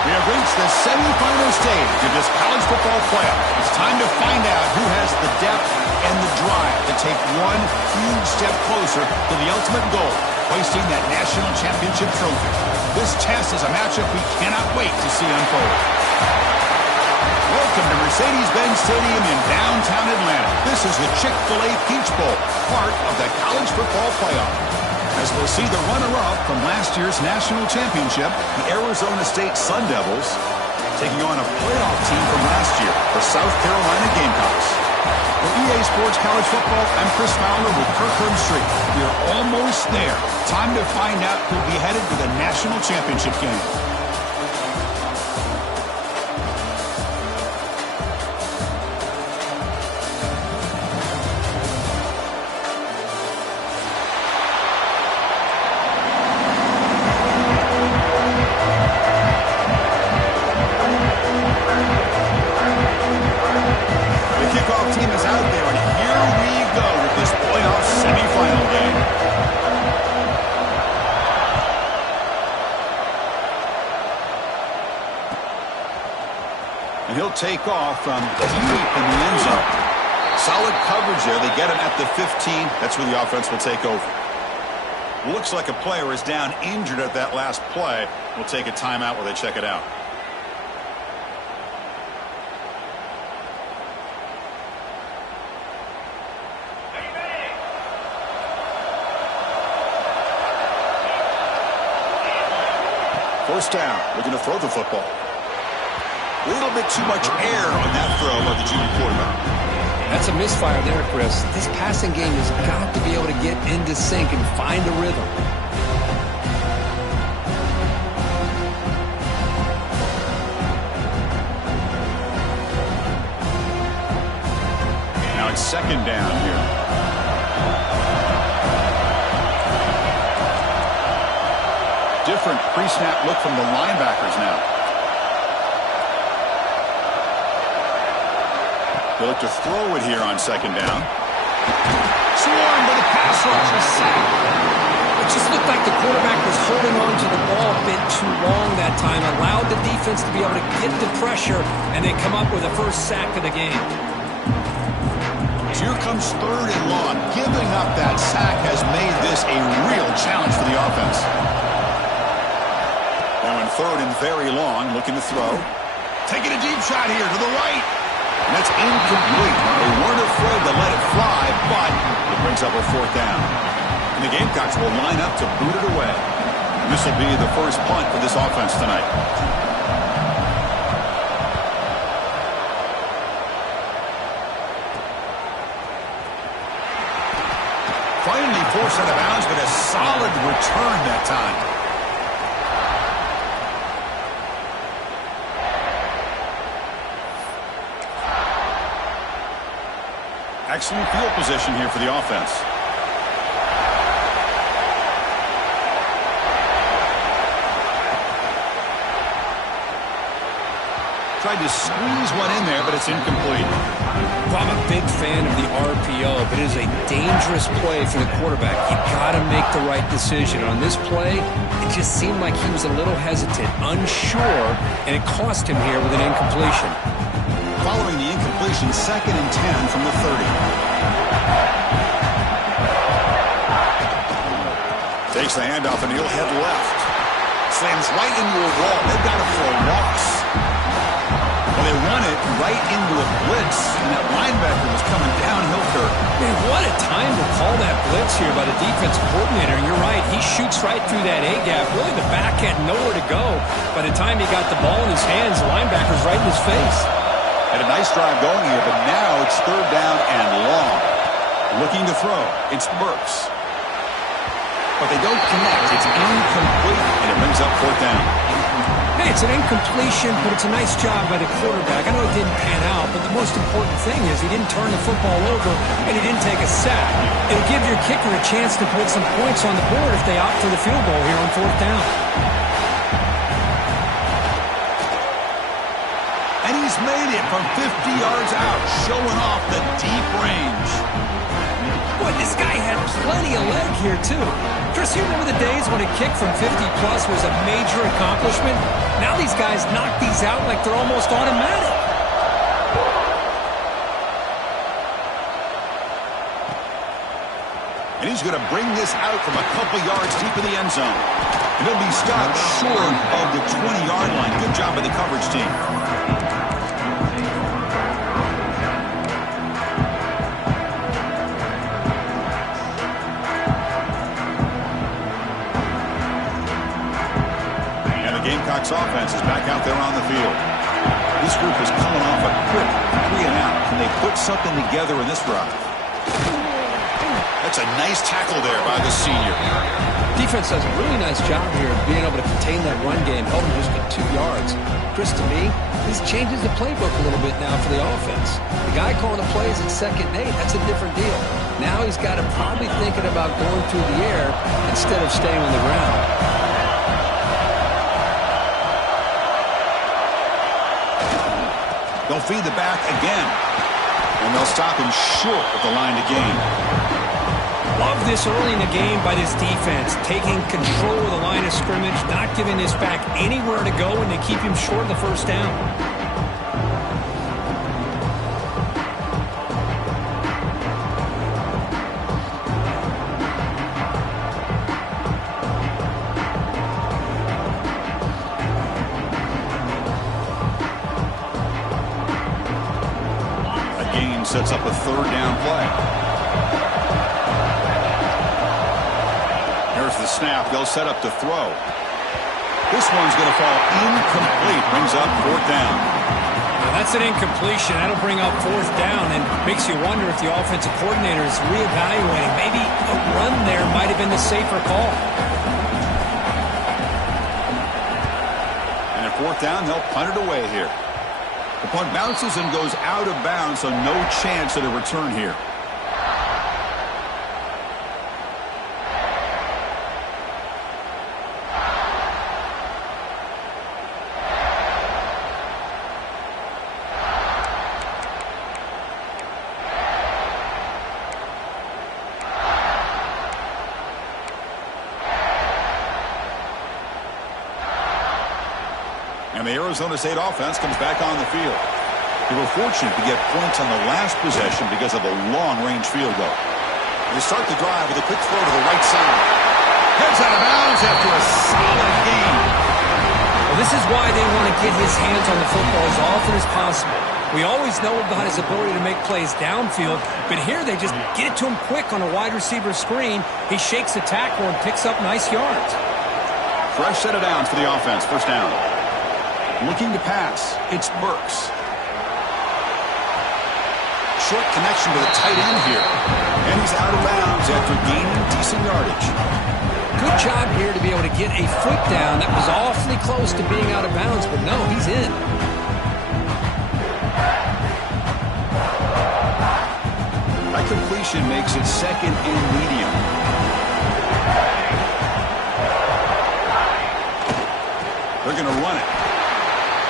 We have reached the semifinal stage of this college football playoff. It's time to find out who has the depth and the drive to take one huge step closer to the ultimate goal, hoisting that national championship trophy. This test is a matchup we cannot wait to see unfold. Welcome to Mercedes-Benz Stadium in downtown Atlanta. This is the Chick-fil-A Peach Bowl, part of the college football playoff. As we'll see the runner-up from last year's national championship, the Arizona State Sun Devils, taking on a playoff team from last year, the South Carolina Gamecocks. For EA Sports College Football, I'm Chris Fowler with Kirkland Street. We are almost there. Time to find out who'll be headed to the national championship game. And he'll take off from deep in the end zone. Solid coverage there. They get him at the 15. That's where the offense will take over. Looks like a player is down injured at that last play. We'll take a timeout while they check it out. First down, looking to throw the football. A little bit too much air on that throw by the junior quarterback. That's a misfire there, Chris. This passing game has got to be able to get into sync and find a rhythm. Now it's second down here. Different pre-snap look from the linebackers now. They look to throw it here on second down. Swarmed by the pass rush. A sack. It just looked like the quarterback was holding on to the ball a bit too long that time, allowed the defense to be able to get the pressure, and they come up with the first sack of the game. Here comes third and long. Giving up that sack has made this a real challenge for the offense. Now in third and very long, looking to throw. Taking a deep shot here to the right. And that's incomplete. They weren't afraid to let it fly, but it brings up a fourth down. And the Gamecocks will line up to boot it away. And this will be the first punt for this offense tonight. Finally forced out of bounds, but a solid return that time. Excellent field position here for the offense. Tried to squeeze one in there, but it's incomplete. Well, I'm a big fan of the RPO, but it is a dangerous play for the quarterback. You got to make the right decision. On this play, it just seemed like he was a little hesitant, unsure, and it cost him here with an incompletion. Following the incompletion, 2nd and 10 from the 30. Takes the handoff and he'll head left. Slams right into a wall. They've got it for a loss. Well, they run it right into a blitz, and that linebacker was coming downhill, Kirk. Man, what a time to call that blitz here by the defensive coordinator. And you're right, he shoots right through that A-gap. Really, the back had nowhere to go. By the time he got the ball in his hands, the linebacker's right in his face. Had a nice drive going here, but now it's third down and long. Looking to throw. It's Burks. But they don't connect. It's incomplete, and it brings up fourth down. Hey, it's an incompletion, but it's a nice job by the quarterback. I know it didn't pan out, but the most important thing is he didn't turn the football over, and he didn't take a sack. It'll give your kicker a chance to put some points on the board if they opt for the field goal here on fourth down. And he's made it from 50 yards out, showing off the deep range. Boy, this guy had plenty of leg here, too. Chris, you remember the days when a kick from 50-plus was a major accomplishment? Now these guys knock these out like they're almost automatic. And he's going to bring this out from a couple yards deep in the end zone. And he'll be stopped short of the 20-yard line. Good job by the coverage team. Gamecocks offense is back out there on the field. This group is coming off a quick 3 and out. Can they put something together in this drive? That's a nice tackle there by the senior. Defense does a really nice job here of being able to contain that run game, held him just get 2 yards. Chris, to me, this changes the playbook a little bit now for the offense. The guy calling the plays at 2nd and 8, that's a different deal. Now he's got to probably thinking about going through the air instead of staying on the ground. They'll feed the back again. And they'll stop him short of the line to gain. Love this early in the game by this defense. Taking control of the line of scrimmage, not giving this back anywhere to go, and they keep him short of the first down. Sets up a third down play. Here's the snap. They'll set up to throw. This one's going to fall incomplete. Brings up fourth down. Now that's an incompletion. That'll bring up fourth down and makes you wonder if the offensive coordinator is reevaluating. Maybe a run there might have been the safer call. And at fourth down, they'll punt it away here. The punt bounces and goes out of bounds, so no chance at a return here. And the Arizona State offense comes back on the field. They were fortunate to get points on the last possession because of a long-range field goal. They start the drive with a quick throw to the right side. Heads out of bounds after a solid gain. Well, this is why they want to get his hands on the football as often as possible. We always know about his ability to make plays downfield, but here they just get it to him quick on a wide receiver screen. He shakes the tackle and picks up nice yards. Fresh set of downs for the offense. First down. Looking to pass. It's Burks. Short connection to the tight end here. And he's out of bounds after gaining decent yardage. Good job here to be able to get a foot down. That was awfully close to being out of bounds, but no, he's in. That completion makes it 2nd and medium. They're going to run it.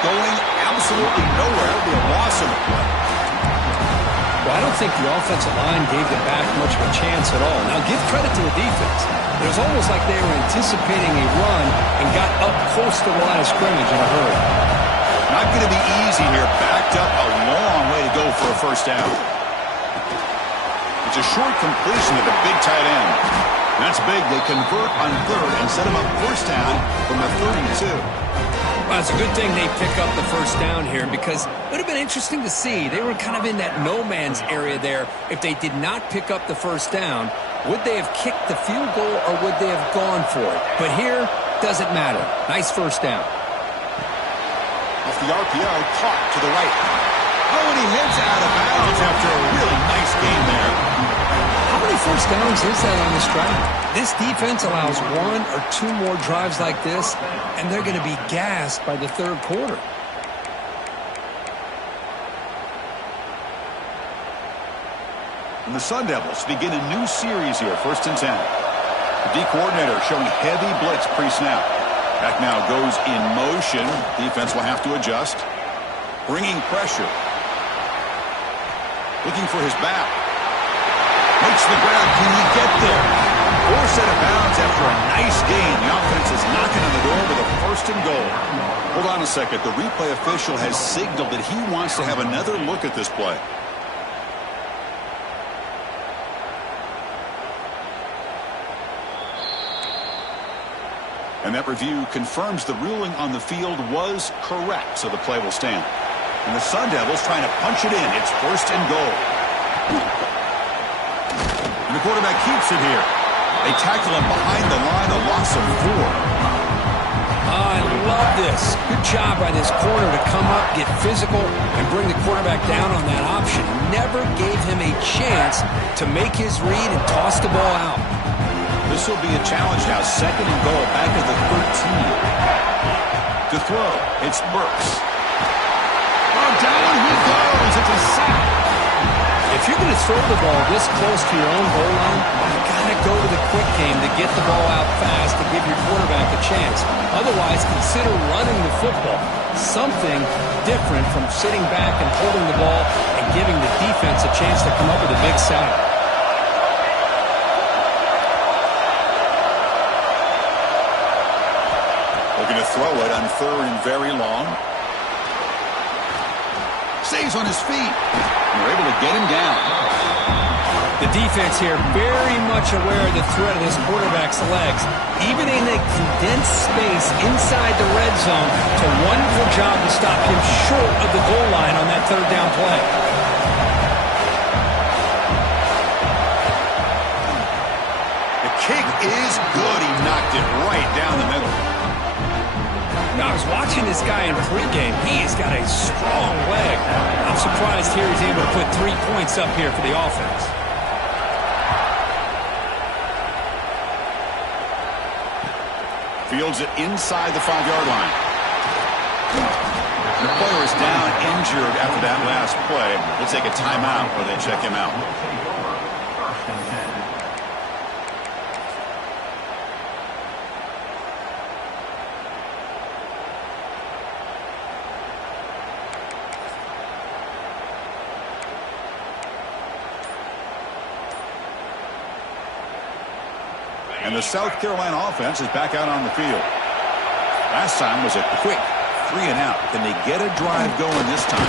Going absolutely nowhere. It'll be a loss of the play. Well, I don't think the offensive line gave them back much of a chance at all. Now, give credit to the defense. It was almost like they were anticipating a run and got up close to the line of scrimmage in a hurry. Not going to be easy here. Backed up a long way to go for a first down. It's a short completion to the big tight end. That's big. They convert on third and set them up first down from the 32. Well, it's a good thing they pick up the first down here because it would have been interesting to see. They were kind of in that no man's area there. If they did not pick up the first down, would they have kicked the field goal or would they have gone for it? But here, doesn't matter. Nice first down. Off the RPO, caught to the right. Oh, and he heads out of bounds after a really nice game there. How many first downs is that on this drive? This defense allows one or two more drives like this, and they're going to be gassed by the third quarter. And the Sun Devils begin a new series here, 1st and 10. The D coordinator showing heavy blitz pre-snap. Back now goes in motion. Defense will have to adjust. Bringing pressure. Looking for his back. Makes the grab. Can he get there? Forced out of bounds after a nice gain. The offense is knocking on the door with a 1st and goal. Hold on a second. The replay official has signaled that he wants to have another look at this play. And that review confirms the ruling on the field was correct, so the play will stand. And the Sun Devils trying to punch it in. It's 1st and goal. And the quarterback keeps it here. They tackle him behind the line, a loss of 4. I love this. Good job by this corner to come up, get physical, and bring the quarterback down on that option. Never gave him a chance to make his read and toss the ball out. This will be a challenge now. 2nd and goal, back at the 13. To throw, it's Burks. Oh, down he goes. It's a sack. If you're going to throw the ball this close to your own goal line, you've got to go to the quick game to get the ball out fast to give your quarterback a chance. Otherwise, consider running the football. Something different from sitting back and holding the ball and giving the defense a chance to come up with a big sack. Looking to throw it on 3rd and very long. Stays on his feet. We're able to get him down. The defense here very much aware of the threat of this quarterback's legs. Even in a condensed space inside the red zone, it's a wonderful job to stop him short of the goal line on that 3rd down play. The kick is good. He knocked it right down the middle. Now, I was watching this guy in pregame. He's got a strong leg. I'm surprised here he's able to put 3 points up here for the offense. Fields it inside the 5-yard line. The player is down injured after that last play. We'll take a timeout where they check him out. And the South Carolina offense is back out on the field. Last time was a quick 3 and out. Can they get a drive going this time?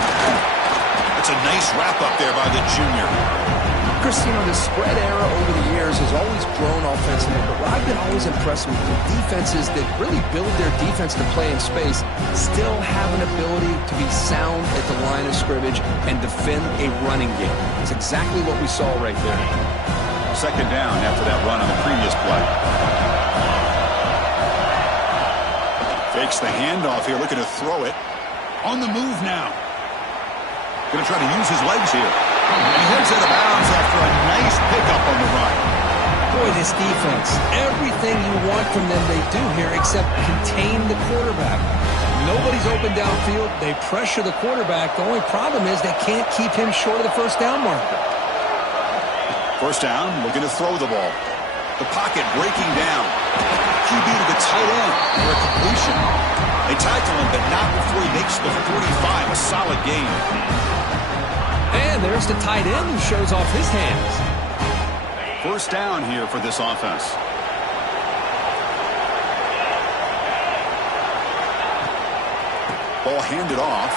That's a nice wrap up there by the junior. Chris, you know, the spread era over the years has always grown offensively, but what I've been always impressed with the defenses that really build their defense to play in space still have an ability to be sound at the line of scrimmage and defend a running game. That's exactly what we saw right there. 2nd down after that run on the previous play. Fakes the handoff here, looking to throw it. On the move now. Going to try to use his legs here. And he heads out of bounds after a nice pickup on the run. Boy, this defense, everything you want from them they do here except contain the quarterback. Nobody's open downfield. They pressure the quarterback. The only problem is they can't keep him short of the 1st down marker. 1st down, looking to throw the ball. The pocket breaking down. QB to the tight end for a completion. They tackle him, but not before he makes the 45. A solid gain. And there's the tight end who shows off his hands. 1st down here for this offense. Ball handed off.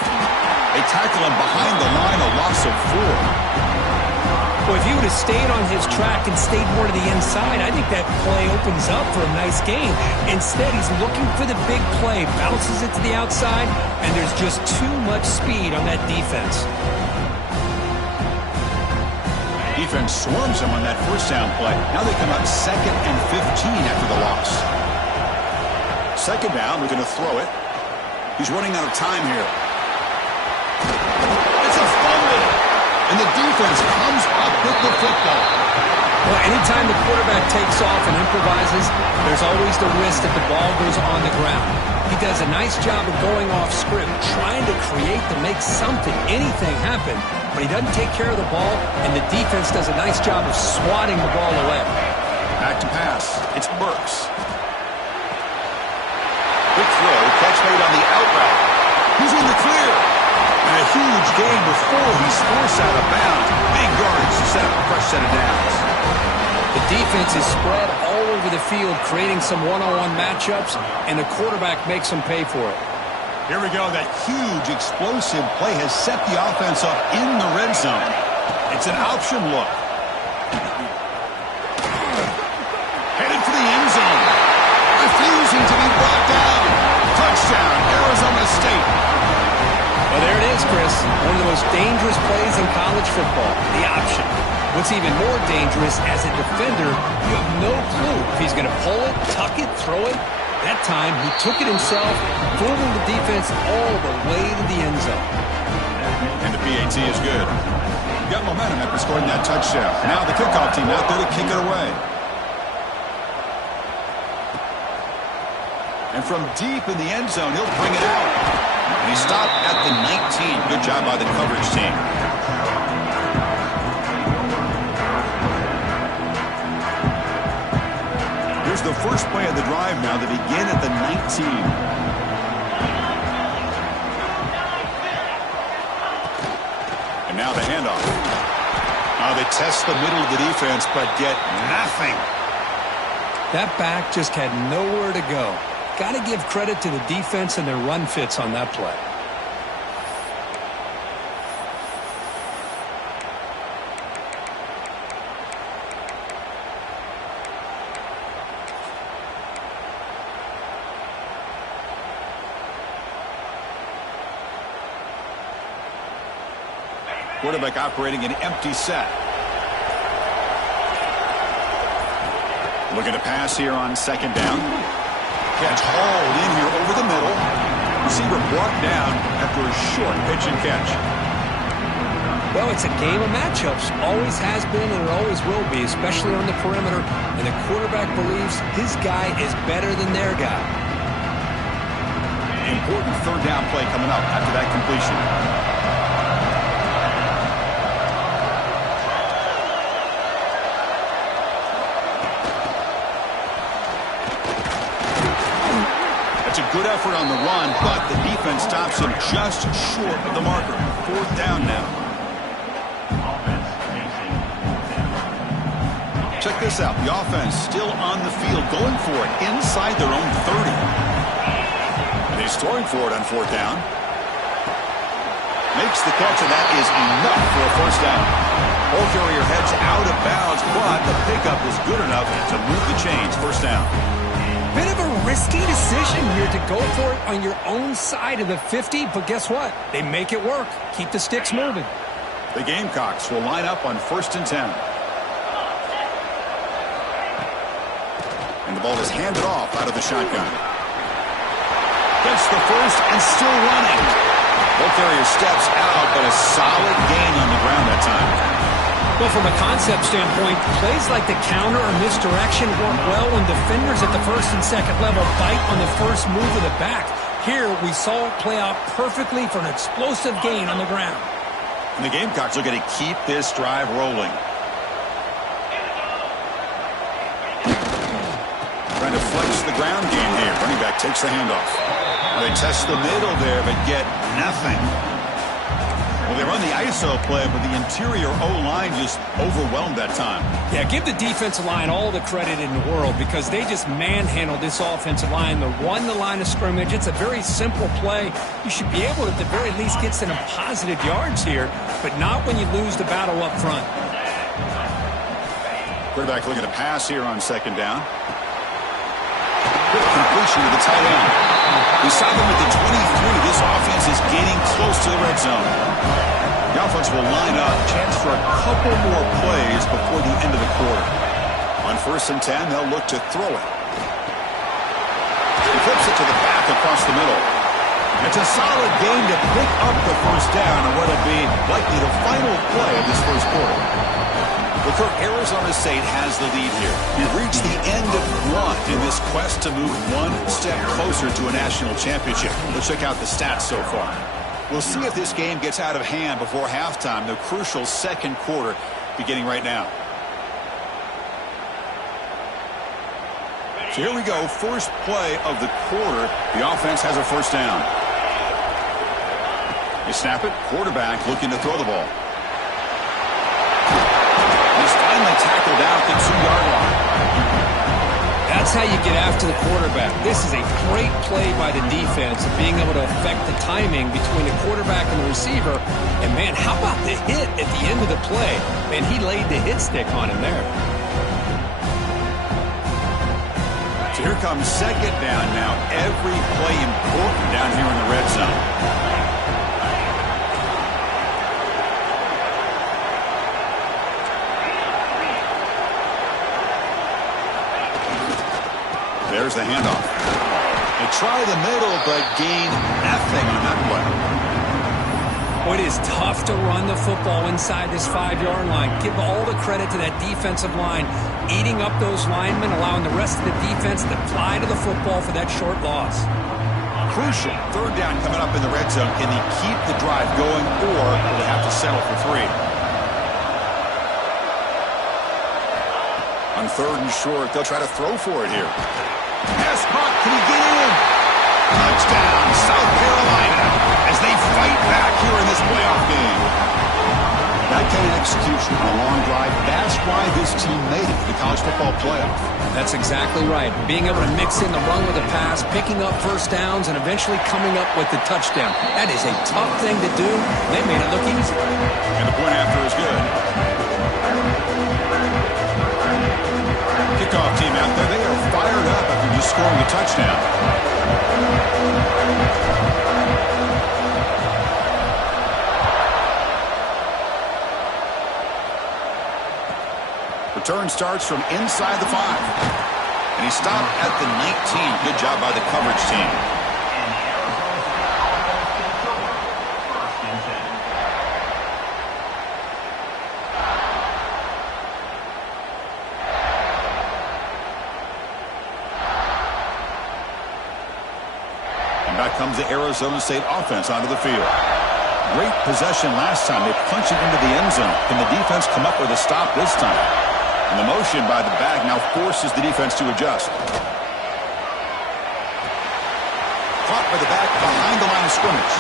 They tackle him behind the line, a loss of 4. Well, if he would have stayed on his track and stayed more to the inside, I think that play opens up for a nice gain. Instead, he's looking for the big play, bounces it to the outside, and there's just too much speed on that defense. Defense swarms him on that first down play. Now they come up 2nd and 15 after the loss. 2nd down, we're going to throw it. He's running out of time here. It's a fumble. And the defense comes up with the football. Well, anytime the quarterback takes off and improvises, there's always the risk that the ball goes on the ground. He does a nice job of going off script, trying to create to make something, anything happen. But he doesn't take care of the ball, and the defense does a nice job of swatting the ball away. Back to pass. It's Burks. Big throw, catch made on the out route. He's in the clear. And a huge gain before he's forced out of bounds. Big yardage to set up a fresh set of downs. The defense is spread all over the field, creating some one-on-one matchups, and the quarterback makes them pay for it. Here we go. That huge explosive play has set the offense up in the red zone. It's an option look. Headed for the end zone. Refusing to be brought down. Touchdown, Arizona State. Well, there it is, Chris. One of the most dangerous plays in college football, the option. What's even more dangerous, as a defender, you have no clue if he's going to pull it, tuck it, throw it. That time, he took it himself, fooling the defense all the way to the end zone. And the PAT is good. Got momentum after scoring that touchdown. Now the kickoff team out there to kick it away. And from deep in the end zone, he'll bring it out. And he stopped at the 19. Good job by the coverage team. Here's the first play of the drive now. They begin at the 19. And now the handoff. Now they test the middle of the defense, but get nothing. That back just had nowhere to go. Got to give credit to the defense and their run fits on that play. Quarterback operating an empty set. Looking to pass here on 2nd down. Catch hauled in here over the middle. Receiver brought down after a short pitch and catch. Well, it's a game of matchups. Always has been and it always will be, especially on the perimeter. And the quarterback believes his guy is better than their guy. Important 3rd down play coming up after that completion. Good effort on the run, but the defense stops him just short of the marker. 4th down now. Check this out. The offense still on the field, going for it inside their own 30. And he's throwing for it on 4th down. Makes the catch, and that is enough for a 1st down. Ball carrier heads out of bounds, but the pickup is good enough to move the chains. 1st down. Bit of a risky decision here to go for it on your own side of the 50, but guess what? They make it work. Keep the sticks moving. The Gamecocks will line up on 1st and 10. And the ball is handed off out of the shotgun. Gets the first and still running. Ball carrier steps out, but a solid gain on the ground that time. Well, from a concept standpoint, plays like the counter or misdirection work well when defenders at the 1st and 2nd level bite on the first move of the back. Here, we saw it play out perfectly for an explosive gain on the ground. And the Gamecocks are going to keep this drive rolling. Trying to flex the ground game here. Running back takes the handoff. They test the middle there, but get nothing. Well, they run the ISO play, but the interior O-line just overwhelmed that time. Yeah, give the defensive line all the credit in the world because they just manhandled this offensive line. They won the line of scrimmage. It's a very simple play. You should be able to, at the very least, get some positive yards here, but not when you lose the battle up front. Quarterback looking to pass here on second down. Quick completion to the tight end. We saw them at the 23. This offense is getting close to the red zone. The offense will line up. Chance for a couple more plays before the end of the quarter. On 1st and 10, they'll look to throw it. He flips it to the back across the middle. It's a solid gain to pick up the first down on what will be likely the final play of this first quarter. Well, Kirk, Arizona State has the lead here. We've reached the end of one in this quest to move one step closer to a national championship. Let's check out the stats so far. We'll see if this game gets out of hand before halftime, the crucial second quarter beginning right now. So here we go, first play of the quarter. The offense has a first down. They snap it, quarterback looking to throw the ball. He's finally tackled out the 2-yard line. That's how you get after the quarterback. This is a great play by the defense of being able to affect the timing between the quarterback and the receiver. And, man, how about the hit at the end of the play? Man, he laid the hit stick on him there. So here comes second down now. Every play important down here in the red zone. There's the handoff. They try the middle, but gain nothing on that play. It is tough to run the football inside this 5-yard line. Give all the credit to that defensive line, eating up those linemen, allowing the rest of the defense to fly to the football for that short loss. Crucial. Third down coming up in the red zone. Can he keep the drive going, or will they have to settle for 3? On 3rd and short, they'll try to throw for it here. Pass caught. Can he get in? Touchdown, South Carolina, as they fight back here in this playoff game. That kind of execution on a long drive, that's why this team made it to the college football playoff. That's exactly right. Being able to mix in the run with the pass, picking up first downs, and eventually coming up with the touchdown. That is a tough thing to do. They made it look easy. And the point after is good. Kickoff team out there, they are fired up after just scoring a touchdown. Return starts from inside the 5. And he stopped at the 19. Good job by the coverage team. Back comes the Arizona State offense onto the field. Great possession last time. They punched it into the end zone. Can the defense come up with a stop this time? And the motion by the back now forces the defense to adjust. Caught by the back behind the line of scrimmage.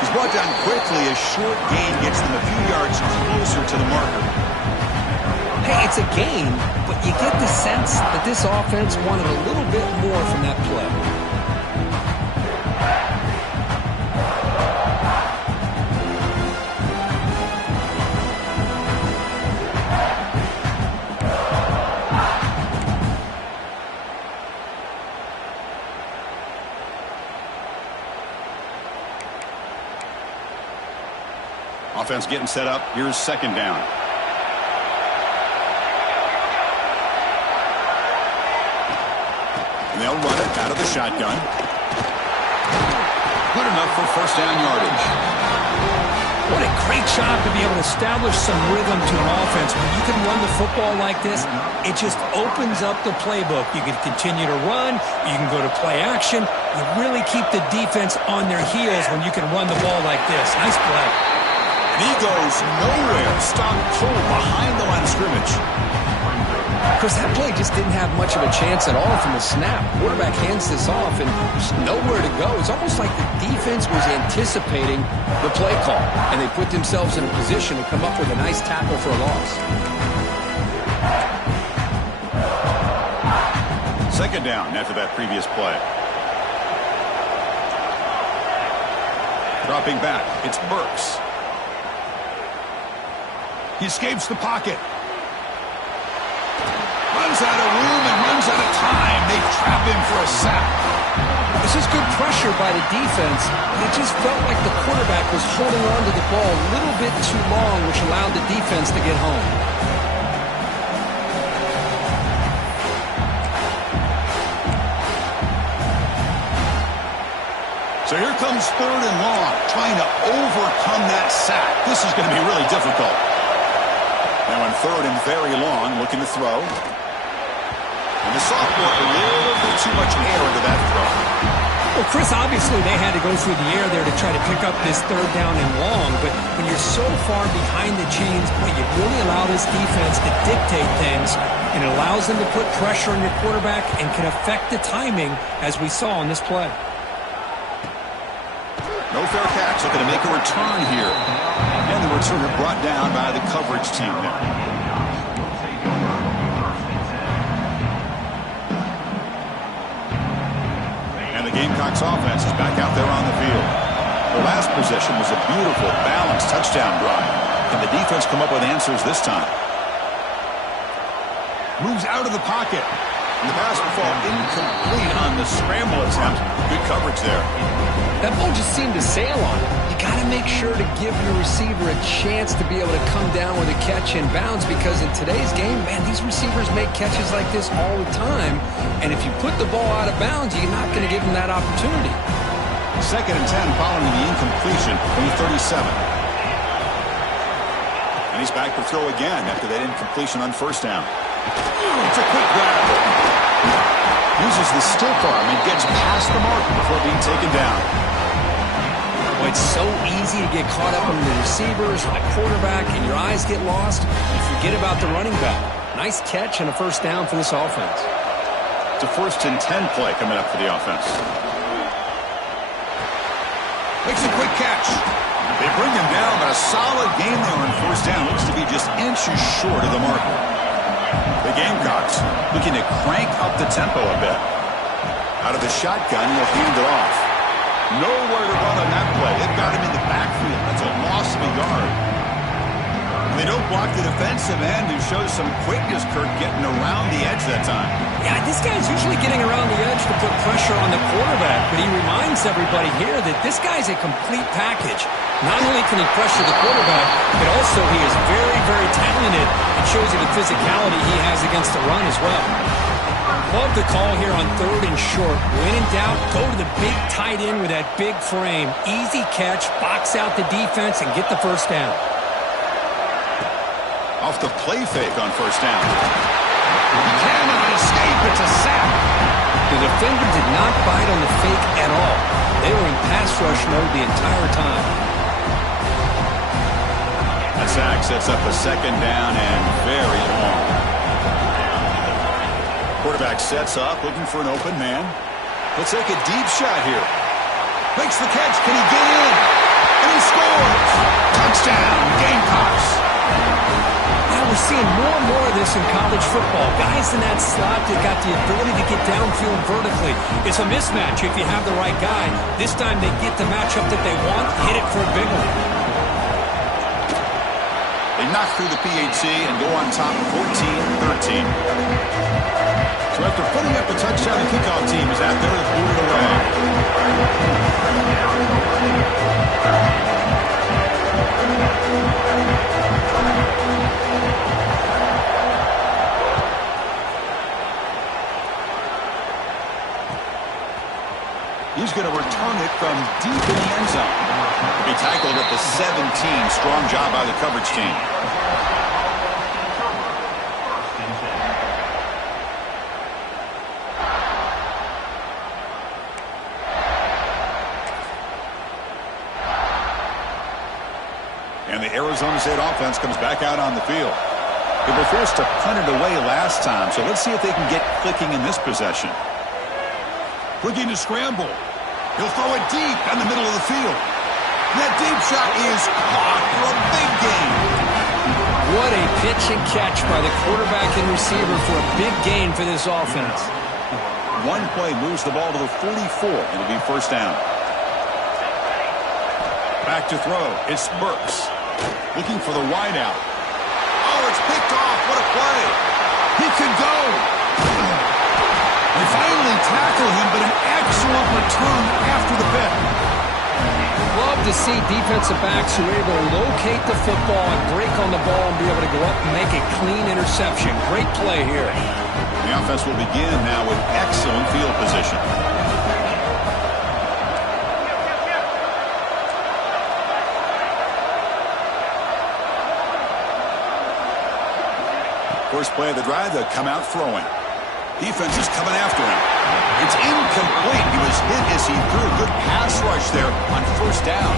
He's brought down quickly. A short gain gets them a few yards closer to the marker. Hey, it's a gain, but you get the sense that this offense wanted a little bit more from that play. Offense getting set up. Here's second down. And they'll run it out of the shotgun. Good enough for first down yardage. What a great job to be able to establish some rhythm to an offense. When you can run the football like this, it just opens up the playbook. You can continue to run. You can go to play action. You really keep the defense on their heels when you can run the ball like this. Nice play. And he goes nowhere. Stopped cold behind the line of scrimmage. Because that play just didn't have much of a chance at all from the snap. Quarterback hands this off and there's nowhere to go. It's almost like the defense was anticipating the play call, and they put themselves in a position to come up with a nice tackle for a loss. Second down after that previous play. Dropping back, it's Burks. He escapes the pocket. runs out of room and runs out of time. They trap him for a sack. This is good pressure by the defense. It just felt like the quarterback was holding on to the ball a little bit too long, which allowed the defense to get home. So here comes 3rd and long, trying to overcome that sack. This is going to be really difficult. Now in 3rd and very long, looking to throw. And the sophomore, a little bit too much air into that throw. Well, Chris, obviously they had to go through the air there to try to pick up this 3rd down and long, but when you're so far behind the chains, boy, you really allow this defense to dictate things, and it allows them to put pressure on your quarterback and can affect the timing, as we saw on this play. No fair catch, looking to make a return here. And the returner brought down by the coverage team there. And the Gamecocks offense is back out there on the field. The last possession was a beautiful, balanced touchdown drive. Can the defense come up with answers this time? Moves out of the pocket. And the pass will fall incomplete on the scramble attempt. Good coverage there. That ball just seemed to sail on it. You got to make sure to give your receiver a chance to be able to come down with a catch in bounds, because in today's game, man, these receivers make catches like this all the time. And if you put the ball out of bounds, you're not going to give them that opportunity. 2nd and 10 following the incompletion from the 37. And he's back to throw again after that incompletion on 1st down. It's a quick grab. Uses the stiff arm and gets past the mark before being taken down. Well, it's so easy to get caught up in the receivers or the quarterback, and your eyes get lost. You forget about the running back. Nice catch and a 1st down for this offense. It's a 1st and 10 play coming up for the offense. Makes a quick catch. They bring him down, but a solid game there on 1st down. Looks to be just inches short of the marker. The Gamecocks looking to crank up the tempo a bit. Out of the shotgun, he'll hand it off. Nowhere to run on that play. They've got him in the backfield. That's a loss of a yard. They don't block the defensive end, who shows some quickness, Kirk, getting around the edge that time. Yeah, this guy's usually getting around the edge to put pressure on the quarterback, but he reminds everybody here that this guy's a complete package. Not only can he pressure the quarterback, but also he is very, very talented. It shows you the physicality he has against the run as well. Love the call here on 3rd and short. When in doubt, go to the big tight end with that big frame. Easy catch, box out the defense, and get the 1st down. Off the play fake on 1st down. He cannot escape. It's a sack. The defender did not bite on the fake at all. They were in pass rush mode the entire time. That sack sets up a 2nd down and very long. Quarterback sets up, looking for an open man. He'll take a deep shot here. Makes the catch. Can he get in? And he scores. Touchdown, Gamecocks. We're seeing more and more of this in college football. Guys in that slot that got the ability to get downfield vertically. It's a mismatch if you have the right guy. This time they get the matchup that they want, hit it for a big one. They knock through the PAT and go on top 14-13. So after putting up a touchdown, the kickoff team is out there to boot it away. He's going to return it from deep in the end zone. He tackled at the 17. Strong job by the coverage team. And the Arizona State offense comes back out on the field. They were forced to punt it away last time, so let's see if they can get clicking in this possession. Looking to scramble. He'll throw it deep in the middle of the field. And that deep shot is caught for a big gain. What a pitch and catch by the quarterback and receiver for a big gain for this offense. One play moves the ball to the 44. It'll be 1st down. Back to throw. It's Burks. Looking for the wideout. Oh, it's picked off. What a play. He could go. They finally tackle him, but an excellent return after the pick. Love to see defensive backs who are able to locate the football and break on the ball and be able to go up and make a clean interception. Great play here. The offense will begin now with excellent field position. First play of the drive, they'll come out throwing. Defense is coming after him. It's incomplete. He was hit as he threw a good pass rush there on first down.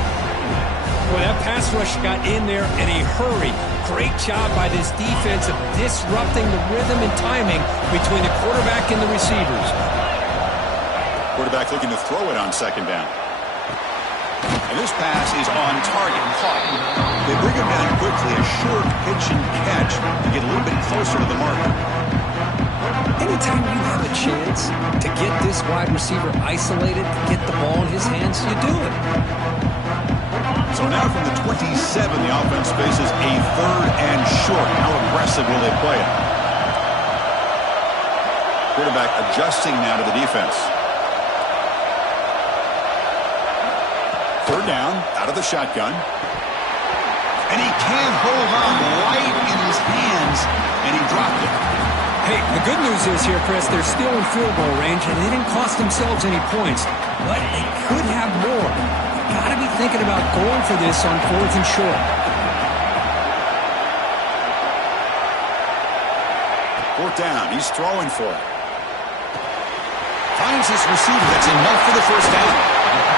Well, that pass rush got in there in a hurry. Great job by this defense of disrupting the rhythm and timing between the quarterback and the receivers. Quarterback looking to throw it on second down. And this pass is on target, caught. They bring him down quickly, a short pitch and catch to get a little bit closer to the marker. Anytime you have a chance to get this wide receiver isolated, to get the ball in his hands, you do it. So now from the 27, the offense faces a third and short. How aggressive will they play it? Quarterback adjusting now to the defense. Third down, out of the shotgun. And he can't hold on right in his hands, and he dropped it. Hey, the good news is here, Chris, they're still in field goal range, and they didn't cost themselves any points. But they could have more. You've got to be thinking about going for this on fourth and short. Fourth down, he's throwing for it. Finds his receiver. That's enough for the first down.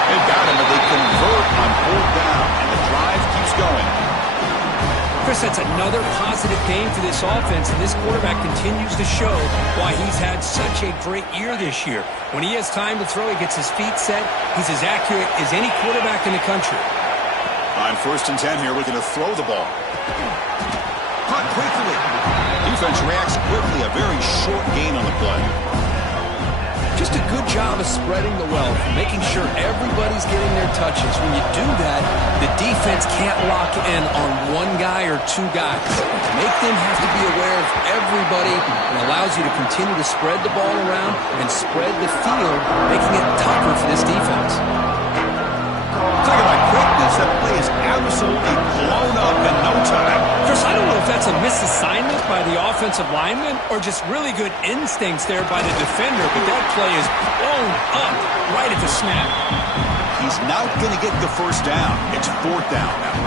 They've got him, but they convert on fourth down, and the drive keeps going. Chris, that's another positive game for this offense, and this quarterback continues to show why he's had such a great year this year. When he has time to throw, he gets his feet set. He's as accurate as any quarterback in the country. On first and 10 here, looking to throw the ball. Caught quickly. Defense reacts quickly. A very short gain on the play. Just a good job of spreading the wealth, making sure everybody's getting their touches. When you do that, the defense can't lock in on one guy or two guys. Make them have to be aware of everybody, and allows you to continue to spread the ball around and spread the field, making it tougher for this defense. Talk about quickness. That play is absolutely blown up in no time. Chris, I don't know if that's a misassignment by the offensive lineman or just really good instincts there by the defender, but that play is blown up right at the snap. He's not going to get the first down. It's fourth down now.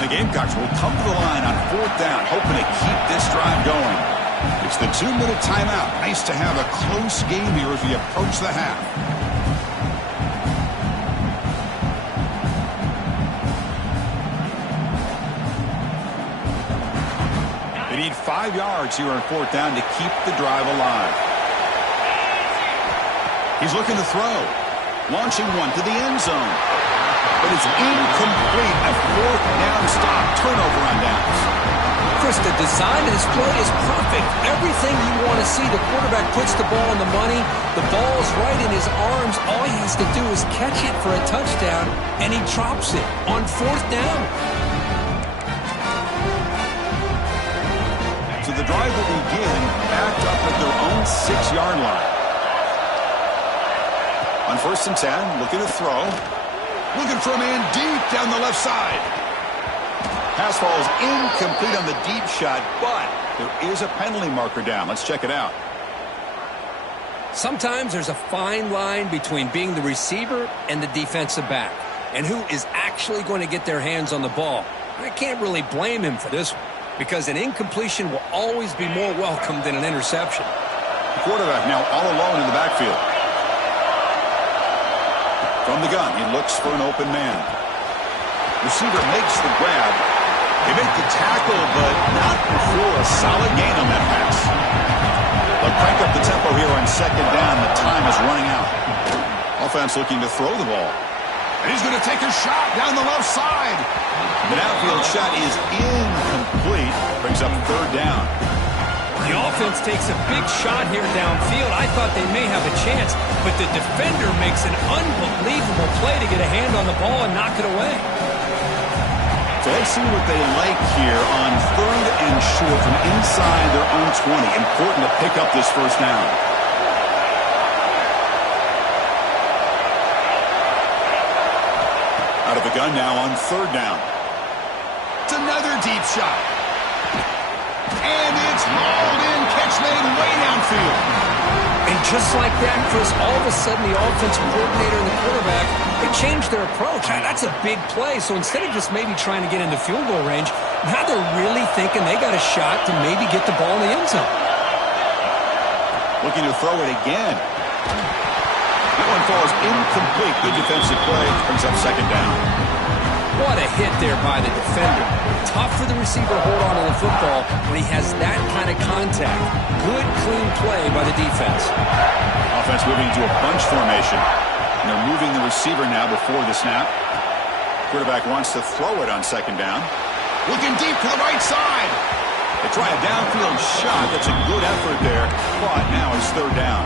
The Gamecocks will come to the line on fourth down, hoping to keep this drive going. It's the 2-minute timeout. Nice to have a close game here as we approach the half. They need 5 yards here on fourth down to keep the drive alive. He's looking to throw. Launching one to the end zone. But it's incomplete. A fourth down stop. Turnover on downs. Chris, the design of this play is perfect. Everything you want to see. The quarterback puts the ball on the money. The ball's right in his arms. All he has to do is catch it for a touchdown, and he drops it on fourth down. So the drive will begin backed up at their own 6-yard line. On first and 10, looking to throw. Looking for a man deep down the left side. Pass falls incomplete on the deep shot, but there is a penalty marker down. Let's check it out. Sometimes there's a fine line between being the receiver and the defensive back, and who is actually going to get their hands on the ball. I can't really blame him for this one, because an incompletion will always be more welcome than an interception. The quarterback now all alone in the backfield. From the gun, he looks for an open man. Receiver makes the grab. They make the tackle, but not before a solid gain on that pass. They'll crank up the tempo here on second down. The time is running out. Offense looking to throw the ball. And he's going to take a shot down the left side. The downfield shot is incomplete. Brings up third down. The offense takes a big shot here downfield. I thought they may have a chance, but the defender makes an unbelievable play to get a hand on the ball and knock it away. So let's see what they like here on 3rd and short from inside their own 20. Important to pick up this first down. Out of the gun now on 3rd down. It's another deep shot. And it's hauled in. Catch made way downfield. And just like that, Chris, all of a sudden the offensive coordinator and the quarterback, they changed their approach. That's a big play. So instead of just maybe trying to get into field goal range, now they're really thinking they got a shot to maybe get the ball in the end zone. Looking to throw it again. That one falls incomplete. Good defensive play. Brings up 2nd down. What a hit there by the defender. Tough for the receiver to hold on to the football when he has that kind of contact. Good, clean play by the defense. Offense moving to a bunch formation. And they're moving the receiver now before the snap. Quarterback wants to throw it on 2nd down. Looking deep to the right side. They try a downfield shot. That's a good effort there. But now it's 3rd down.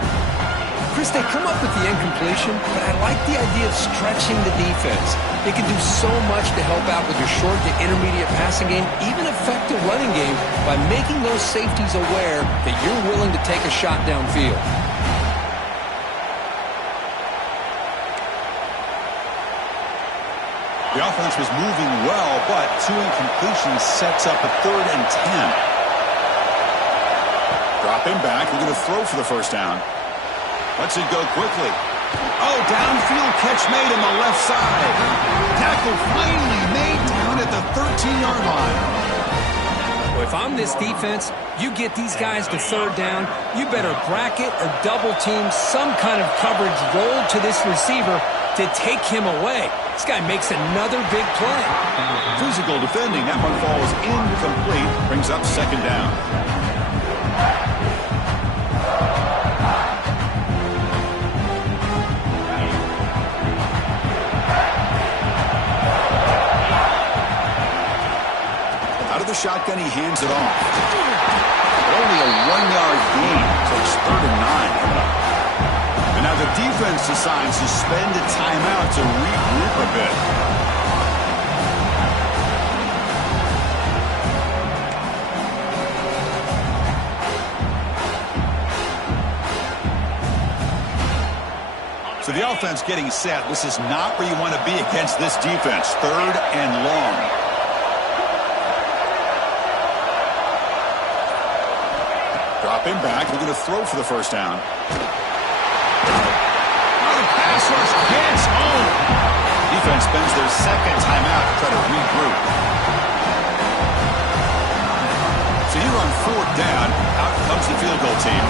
Chris, they come up with the incompletion, but I like the idea of stretching the defense. They can do so much to help out with their short to intermediate passing game, even effective running game, by making those safeties aware that you're willing to take a shot downfield. The offense was moving well, but 2 incompletions sets up a 3rd and 10. Dropping back, looking to throw for the first down. Lets it go quickly. Oh, downfield catch made on the left side. Tackle finally made down at the 13-yard line. Well, if I'm this defense, you get these guys to 3rd down, you better bracket or double team some kind of coverage roll to this receiver to take him away. This guy makes another big play. Physical defending. That one falls incomplete. Brings up 2nd down. Shotgun, he hands it off. Only a 1-yard gain, so it's 3rd and 9 coming up. And now the defense decides to spend a timeout to regroup a bit. So the offense getting set. This is not where you want to be against this defense. 3rd and long. Dropping back, looking to throw for the first down. Oh, the pass rush gets home. Defense spends their 2nd timeout to try to regroup. So here on 4th down, out comes the field goal team.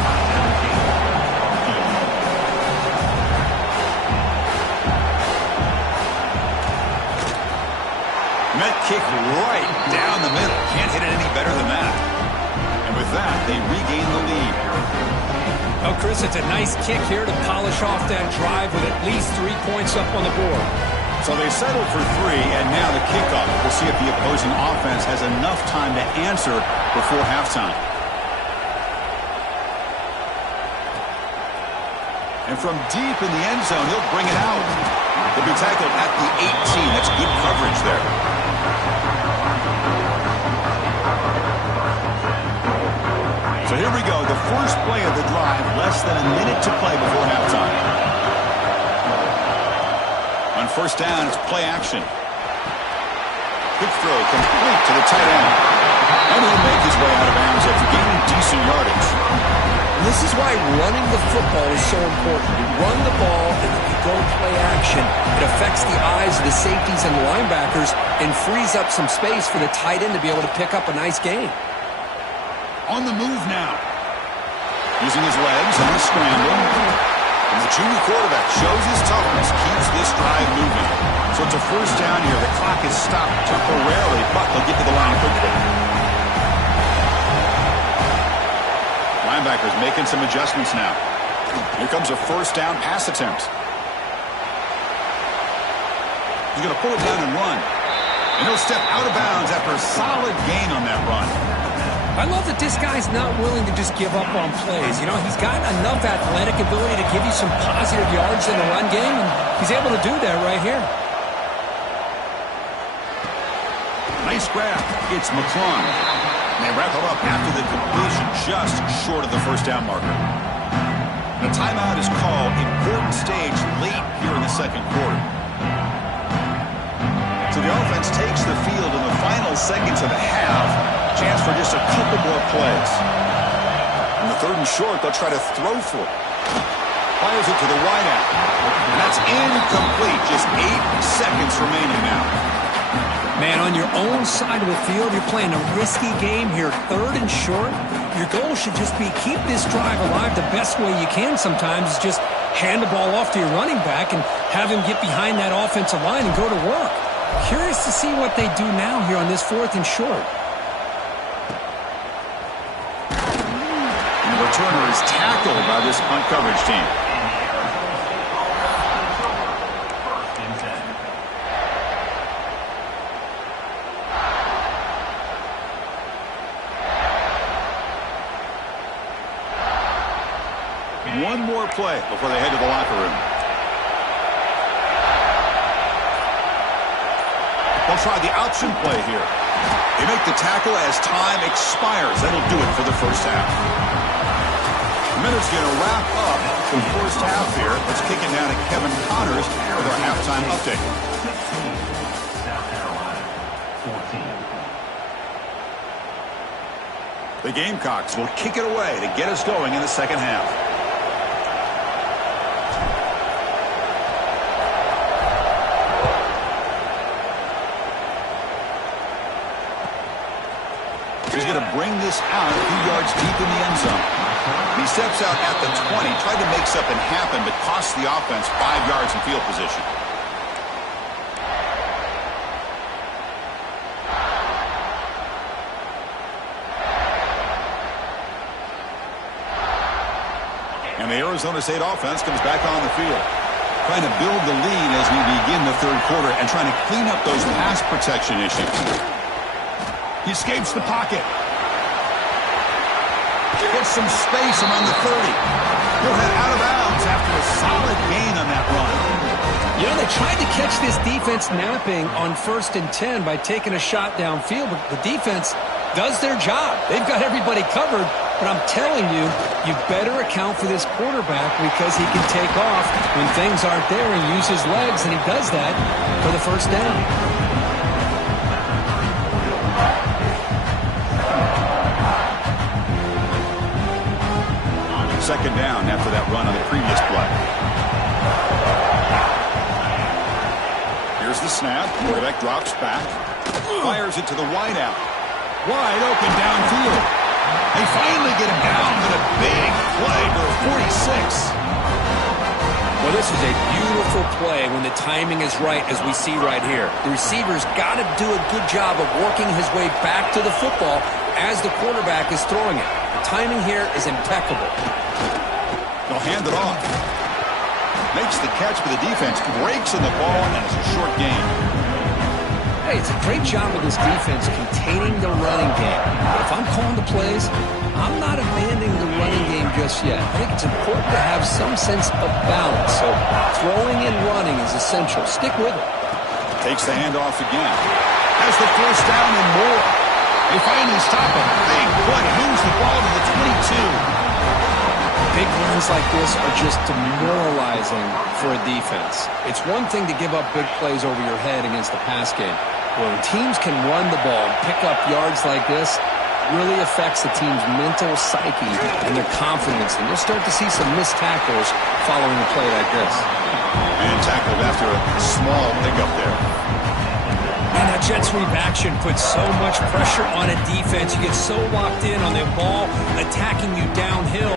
Met kick right down the middle. Can't hit it any better than that. With that, they regain the lead. Oh, Chris, it's a nice kick here to polish off that drive with at least 3 points up on the board. So they settle for 3, and now the kickoff. We'll see if the opposing offense has enough time to answer before halftime. And from deep in the end zone, he'll bring it out. He'll be tackled at the 18. That's good coverage there. So here we go, the first play of the drive, less than a minute to play before halftime. On 1st down, it's play action. Quick throw, complete to the tight end. And he'll make his way out of bounds after gaining decent yardage. This is why running the football is so important. You run the ball, and if you go play action, it affects the eyes of the safeties and the linebackers and frees up some space for the tight end to be able to pick up a nice gain. On the move now. Using his legs on the scramble. And the junior quarterback shows his toughness, keeps this drive moving. So it's a first down here. The clock is stopped temporarily, but they'll get to the line quickly. Linebackers making some adjustments now. Here comes a first down pass attempt. He's going to pull it down and run. And he'll step out of bounds after a solid gain on that run. I love that this guy's not willing to just give up on plays. You know, he's got enough athletic ability to give you some positive yards in the run game, and he's able to do that right here. Nice grab. It's McClung. And they wrap him up after the completion, just short of the first down marker. The timeout is called. Important stage late here in the second quarter. So the offense takes the field in the final seconds of the half. Chance for just a couple more plays. In the third and short, they'll try to throw for it. Fires it to the wideout. And that's incomplete. Just 8 seconds remaining now. Man, on your own side of the field, you're playing a risky game here. Third and short. Your goal should just be keep this drive alive the best way you can sometimes is just hand the ball off to your running back and have him get behind that offensive line and go to work. Curious to see what they do now here on this 4th and short. And the returner is tackled by this punt coverage team. One more play before they head to the locker room. They'll try the option play here. They make the tackle as time expires. That'll do it for the first half. The minute's going to wrap up the first half here. Let's kick it down to Kevin Connors with our halftime update. The Gamecocks will kick it away to get us going in the second half. He's going to bring this out a few yards deep in the end zone. He steps out at the 20, tried to make something happen, but costs the offense 5 yards in field position. And the Arizona State offense comes back on the field, trying to build the lead as we begin the third quarter and trying to clean up those pass protection issues. He escapes the pocket. Gets some space around the 30. He'll head out of bounds after a solid gain on that run. You know, they tried to catch this defense napping on 1st and 10 by taking a shot downfield, but the defense does their job. They've got everybody covered, but I'm telling you, you better account for this quarterback because he can take off when things aren't there and use his legs, and he does that for the first down. Second down after that run on the previous play. Here's the snap. Quarterback drops back. Fires it to the wideout. Wide open downfield. They finally get him down with a big play for 46. Well, this is a beautiful play when the timing is right, as we see right here. The receiver's got to do a good job of working his way back to the football as the quarterback is throwing it. The timing here is impeccable. They'll hand it off. Makes the catch for the defense. Breaks in the ball, and it's a short gain. Hey, it's a great job of this defense containing the running game. But if I'm calling the plays, I'm not abandoning the running game just yet. I think it's important to have some sense of balance. So throwing and running is essential. Stick with it. Takes the handoff again. Has the first down and more. They finally stop him. Big play. Moves the ball to the 22. Big runs like this are just demoralizing for a defense. It's one thing to give up big plays over your head against the pass game. When teams can run the ball and pick up yards like this, it really affects the team's mental psyche and their confidence. And you'll start to see some missed tackles following a play like this. And tackled after a small pickup there. And that jet sweep action puts so much pressure on a defense. You get so locked in on their ball attacking you downhill.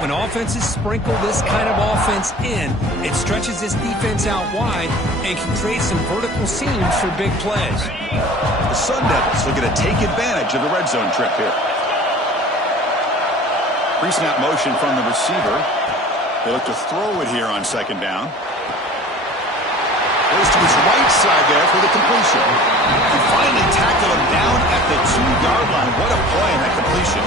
When offenses sprinkle this kind of offense in, it stretches this defense out wide and can create some vertical seams for big plays. The Sun Devils looking to take advantage of the red zone trip here. Pre-snap motion from the receiver. They look to throw it here on second down. Goes to his right side there for the completion. And finally tackle him down at the 2-yard line. What a play in that completion.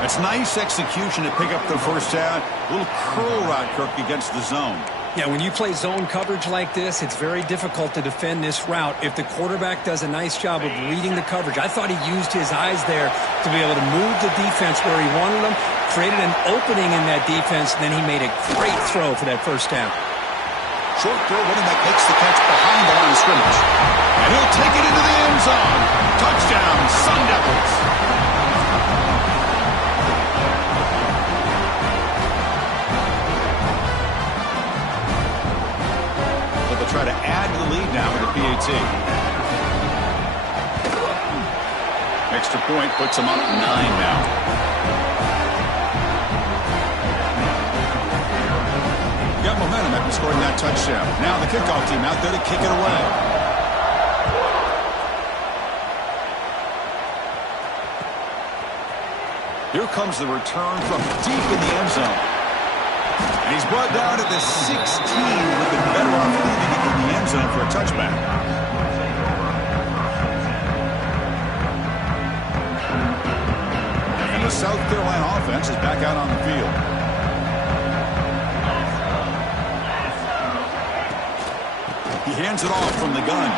That's nice execution to pick up the first down. A little curl route, Kirk, against the zone. Yeah, when you play zone coverage like this, it's very difficult to defend this route if the quarterback does a nice job of reading the coverage. I thought he used his eyes there to be able to move the defense where he wanted them, created an opening in that defense, and then he made a great throw for that first down. Short throw, running back makes the catch behind the line of scrimmage. And he'll take it into the end zone. Touchdown, Sun Devils. Try to add to the lead now with a PAT. Extra point puts them up 9 now. Got momentum after scoring that touchdown. Now the kickoff team out there to kick it away. Here comes the return from deep in the end zone. And he's brought down at the 16. Would have been better off leaving it in the end zone for a touchback. And the South Carolina offense is back out on the field. He hands it off from the gun.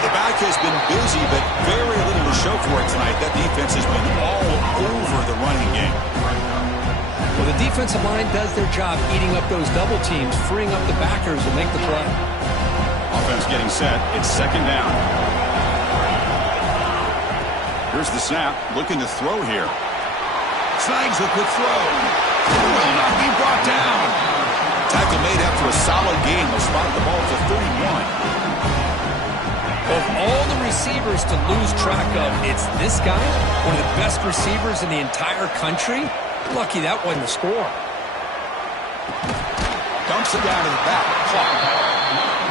The back has been busy, but very little to show for it tonight. That defense has been all over the running game. Well, the defensive line does their job eating up those double teams, freeing up the backers to make the play. Offense getting set. It's second down. Here's the snap. Looking to throw here. Snags a quick throw. Will not be brought down. Tackle made after a solid game. They'll spot the ball to 31. Of all the receivers to lose track of, it's this guy, one of the best receivers in the entire country. Lucky that wasn't a score. Dumps it down to the back. Caught.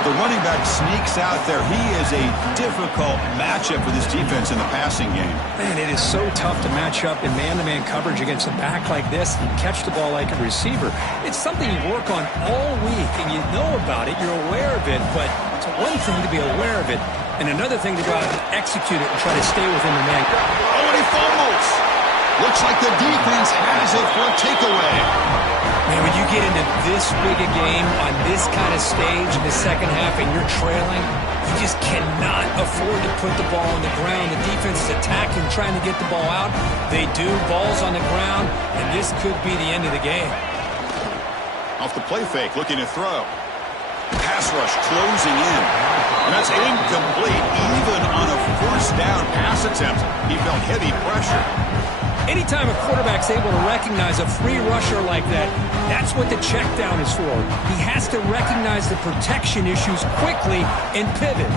The running back sneaks out there. He is a difficult matchup for this defense in the passing game. Man, it is so tough to match up in man-to-man coverage against a back like this and catch the ball like a receiver. It's something you work on all week, and you know about it. You're aware of it, but it's one thing to be aware of it, and another thing to go out and execute it and try to stay within the man. Oh, and he fumbles. Looks like the defense has it for a takeaway. Man, when you get into this big a game on this kind of stage in the second half and you're trailing, you just cannot afford to put the ball on the ground. The defense is attacking, trying to get the ball out. They do. Ball's on the ground, and this could be the end of the game. Off the play fake, looking to throw. Pass rush closing in. And that's incomplete. Even on a first down pass attempt, he felt heavy pressure. Anytime a quarterback's able to recognize a free rusher like that, that's what the check down is for. He has to recognize the protection issues quickly and pivot.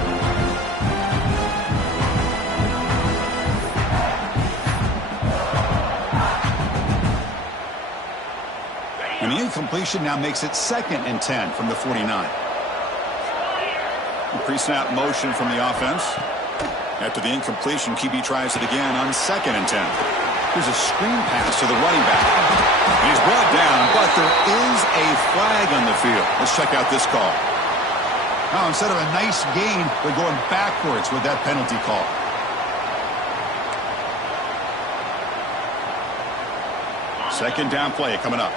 And the incompletion now makes it 2nd and 10 from the 49. Pre-snap motion from the offense. After the incompletion, QB tries it again on 2nd and 10. Here's a screen pass to the running back. And he's brought down, but there is a flag on the field. Let's check out this call. Now, instead of a nice gain, they're going backwards with that penalty call. Second down play coming up.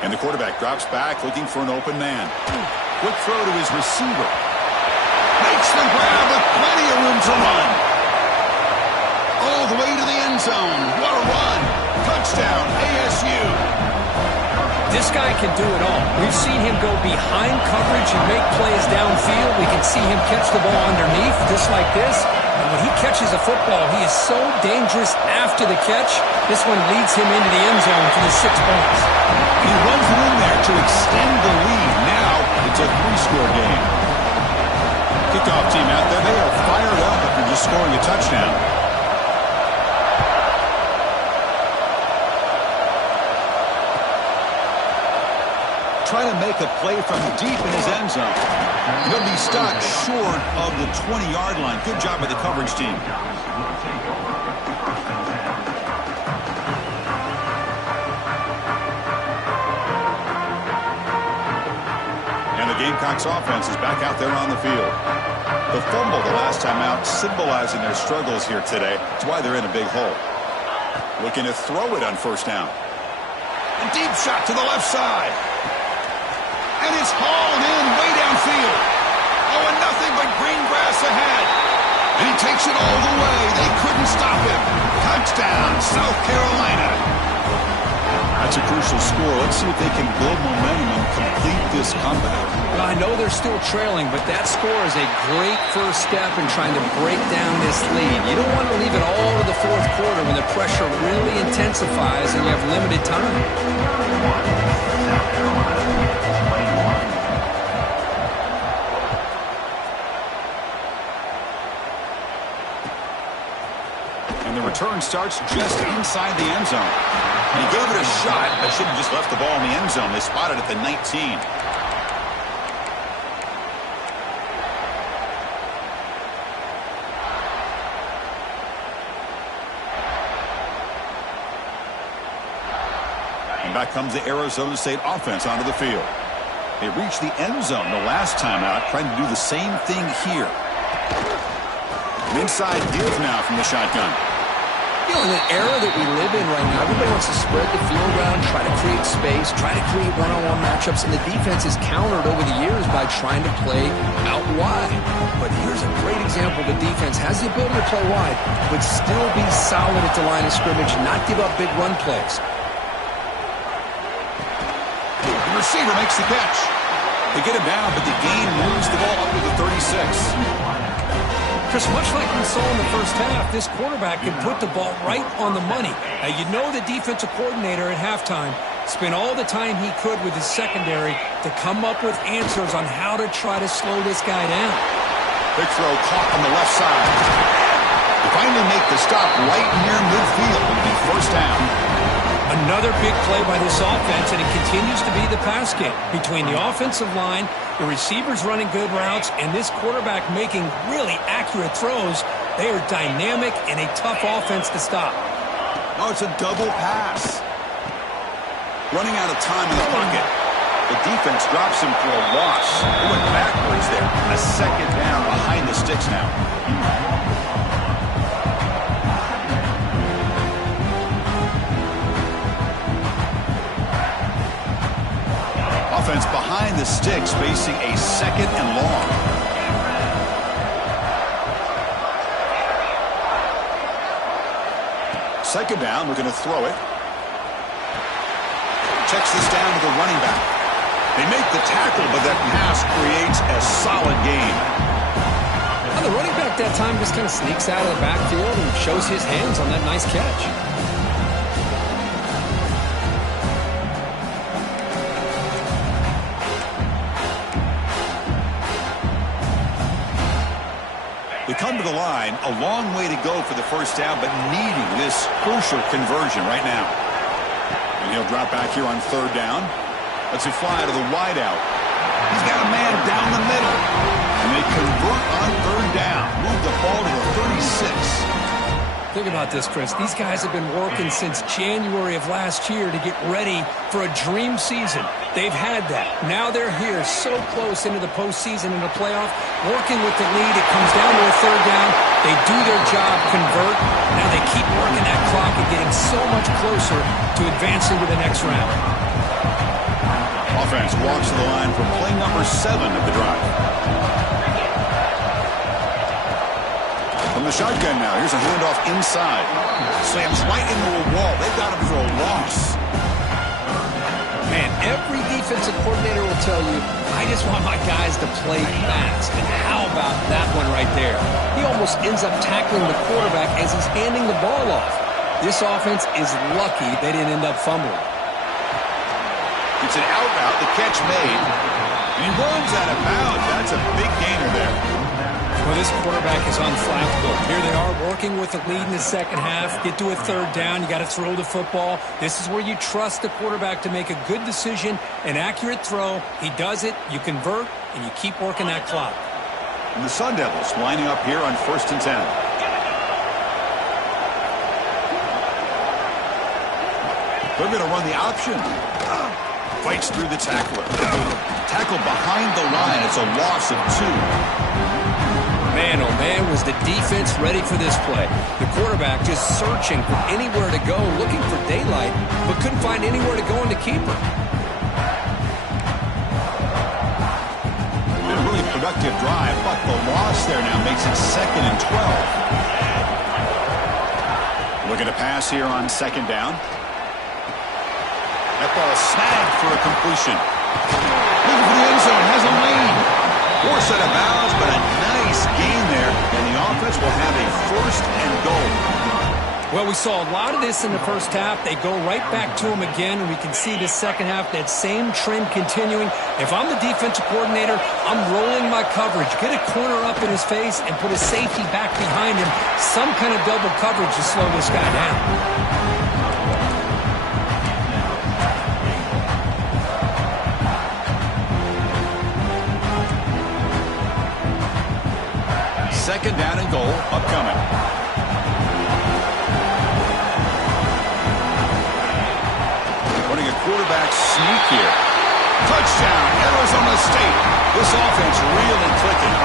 And the quarterback drops back, looking for an open man. Quick throw to his receiver. Makes the grab with plenty of room to run. All the way to the end zone. What a run. Touchdown, ASU. This guy can do it all. We've seen him go behind coverage and make plays downfield. We can see him catch the ball underneath, just like this. And when he catches a football, he is so dangerous after the catch. This one leads him into the end zone for the 6 points. He runs it in there to extend the lead. Now it's a 3-score game. Kickoff team out there, they are fired up after just scoring a touchdown. Trying to make a play from deep in his end zone. He'll be stopped short of the 20-yard line. Good job by the coverage team. And the Gamecocks offense is back out there on the field. The fumble the last time out symbolizing their struggles here today. That's why they're in a big hole. Looking to throw it on first down. A deep shot to the left side. And it's hauled in way downfield. Oh, and nothing but green grass ahead. And he takes it all the way. They couldn't stop him. Touchdown, South Carolina. That's a crucial score. Let's see if they can build momentum and complete this comeback. Well, I know they're still trailing, but that score is a great first step in trying to break down this lead. You don't want to leave it all to the fourth quarter when the pressure really intensifies and you have limited time. And the return starts just inside the end zone. And he gave it a shot, but should have just left the ball in the end zone. They spotted it at the 19. And back comes the Arizona State offense onto the field. They reached the end zone the last time out, trying to do the same thing here. An inside give now from the shotgun. You know, in an era that we live in right now, everybody wants to spread the field around, try to create space, try to create one-on-one matchups, and the defense is countered over the years by trying to play out wide. But here's a great example. The defense has the ability to play wide, but still be solid at the line of scrimmage, not give up big run plays. The receiver makes the catch. They get him down, but the gain moves the ball up to the 36. Chris, much like we saw in the first half, this quarterback can put the ball right on the money. Now, you know the defensive coordinator at halftime spent all the time he could with his secondary to come up with answers on how to try to slow this guy down. Big throw caught on the left side. They finally make the stop right near midfield. It'll be first down. Another big play by this offense, and it continues to be the pass game. Between the offensive line, the receivers running good routes, and this quarterback making really accurate throws, they are dynamic and a tough offense to stop. Oh, it's a double pass. Running out of time in the pocket. The defense drops him for a loss. They went backwards there. A second down behind the sticks now. Offense behind the sticks facing a second and long. Second down, we're going to throw it. Checks this down to the running back. They make the tackle, but that pass creates a solid gain. Well, the running back that time just kind of sneaks out of the backfield and shows his hands on that nice catch. They come to the line, a long way to go for the first down, but needing this crucial conversion right now. And he'll drop back here on third down. Lets it fly to the wideout. He's got a man down the middle. And they convert on third down. Move the ball to the 36. Think about this, Chris. These guys have been working since January of last year to get ready for a dream season. They've had that. Now they're here so close into the postseason and the playoff, working with the lead. It comes down to a third down. They do their job, convert. Now they keep working that clock and getting so much closer to advancing to the next round. Offense walks to the line for play number 7 of the drive. From the shotgun now, here's a handoff inside. Slams right into a wall. They've got him for a loss. Man, every defensive coordinator will tell you, I just want my guys to play fast. And how about that one right there? He almost ends up tackling the quarterback as he's handing the ball off. This offense is lucky they didn't end up fumbling. It's an out route, the catch made. And he runs out of bounds. That's a big gainer there. Well, this quarterback is unflappable. Here they are working with a lead in the second half. Get to a third down. You got to throw the football. This is where you trust the quarterback to make a good decision, an accurate throw. He does it. You convert, and you keep working that clock. And the Sun Devils lining up here on 1st and 10. They're going to run the option. Fights through the tackler. Tackle behind the line. It's a loss of 2. Man, oh man, was the defense ready for this play. The quarterback just searching for anywhere to go, looking for daylight, but couldn't find anywhere to go in the keeper. Been a really productive drive, but the loss there now makes it 2nd and 12. Looking to pass here on 2nd down. That ball snagged for a completion. Looking for the end zone, has a lane. Force out of bounds, but a nice gain there, and the offense will have a 1st and goal. Well, we saw a lot of this in the first half. They go right back to him again, and we can see the second half, that same trend continuing. If I'm the defensive coordinator, I'm rolling my coverage. Get a corner up in his face and put a safety back behind him. Some kind of double coverage to slow this guy down. 2nd down and goal upcoming. Running a quarterback sneak here. Touchdown, Arizona State. This offense really clicking.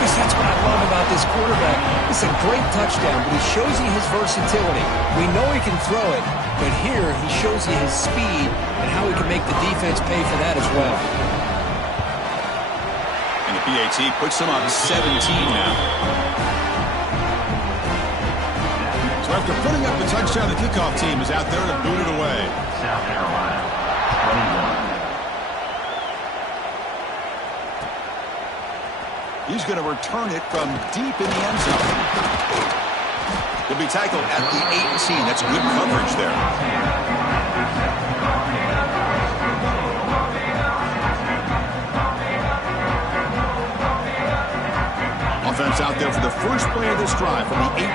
Because that's what I love about this quarterback. It's a great touchdown, but he shows you his versatility. We know he can throw it, but here he shows you his speed and how he can make the defense pay for that as well. PAT puts them on 17 now. So after putting up the touchdown, the kickoff team is out there to boot it away. South Carolina, 21. He's going to return it from deep in the end zone. He'll be tackled at the 18. That's good coverage there. Offense out there for the first play of this drive from the 18.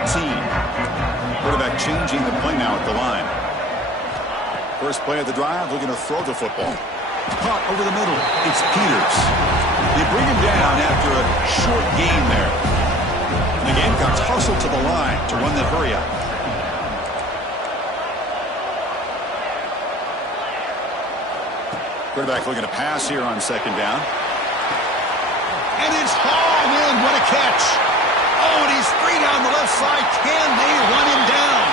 Quarterback changing the play now at the line. First play of the drive, looking to throw the football. Caught over the middle. It's Peters. They bring him down after a short gain there. And the Gamecocks hustle to the line to run the hurry up. Quarterback looking to pass here on 2nd down. And it's hauled in. What a catch. Oh, and he's free down the left side. Can they run him down?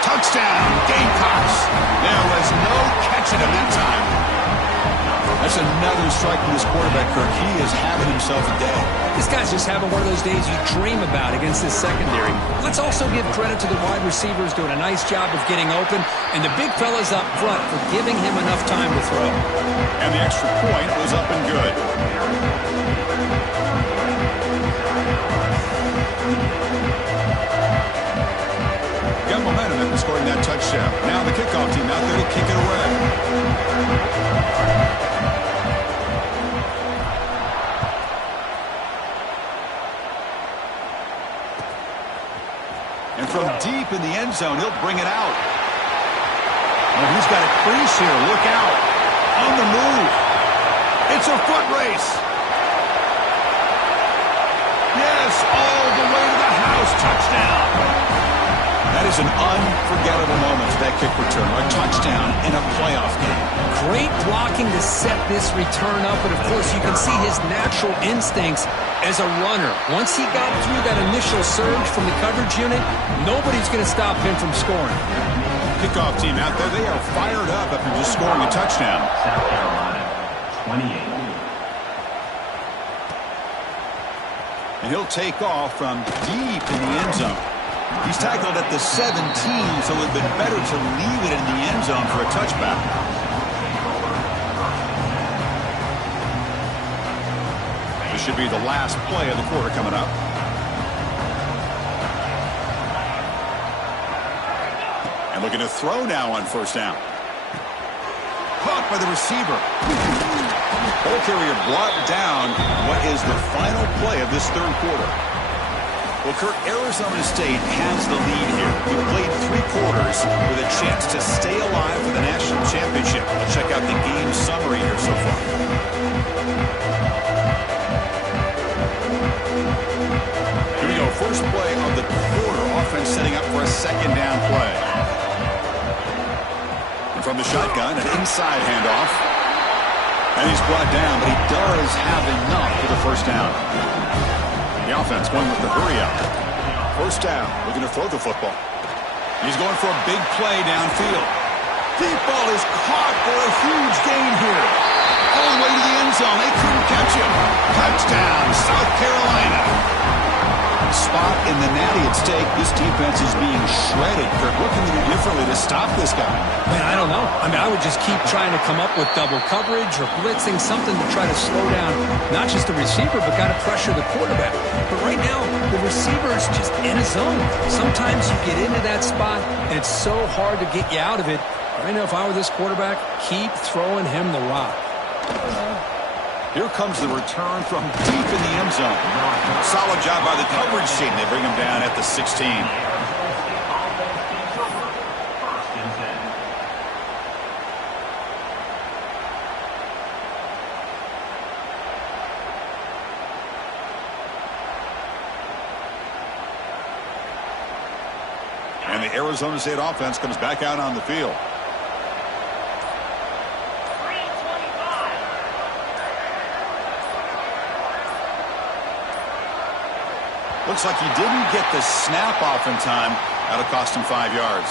Touchdown, Gamecocks. There was no catching him that time. That's another strike from this quarterback, Kirk. He is having himself a day. This guy's just having one of those days you dream about against this secondary. Let's also give credit to the wide receivers doing a nice job of getting open, and the big fellas up front for giving him enough time to throw. And the extra point was up and good. Got momentum after scoring that touchdown. Now the kickoff team out there to kick it away. And from deep in the end zone, he'll bring it out. Oh, he's got a crease here. Look out. On the move. It's a foot race. Yes, all the way to the house. Touchdown. That is an unforgettable moment for that kick return. A touchdown in a playoff game. Great blocking to set this return up, but of course you can see his natural instincts as a runner. Once he got through that initial surge from the coverage unit, nobody's going to stop him from scoring. Kickoff team out there, they are fired up after just scoring a touchdown. South Carolina, 28. And he'll take off from deep in the end zone. He's tackled at the 17, so it would have been better to leave it in the end zone for a touchback. This should be the last play of the quarter coming up. And looking to throw now on 1st down. Caught by the receiver. Ball carrier brought down what is the final play of this third quarter. Well, Kurt, Arizona State has the lead here. We've played 3 quarters with a chance to stay alive for the national championship. Let's check out the game summary here so far. Here we go. First play of the quarter. Offense setting up for a second down play. And from the shotgun, an inside handoff. And he's brought down, but he does have enough for the first down. The offense going with the hurry up. First down, looking to throw the football. He's going for a big play downfield. Deep ball is caught for a huge gain here. All the way to the end zone. They couldn't catch him. Touchdown, South Carolina. Spot in the natty at stake. This defense is being shredded. Kurt, what can they do differently to stop this guy? Man, I don't know. I would just keep trying to come up with double coverage or blitzing, something to try to slow down not just the receiver, but got to pressure the quarterback. But right now, the receiver is just in a zone. Sometimes you get into that spot, and it's so hard to get you out of it. Right now, if I were this quarterback, keep throwing him the rock. Here comes the return from deep in the end zone. Solid job by the coverage team. They bring him down at the 16. And the Arizona State offense comes back out on the field. Looks like he didn't get the snap off in time. That'll cost him 5 yards.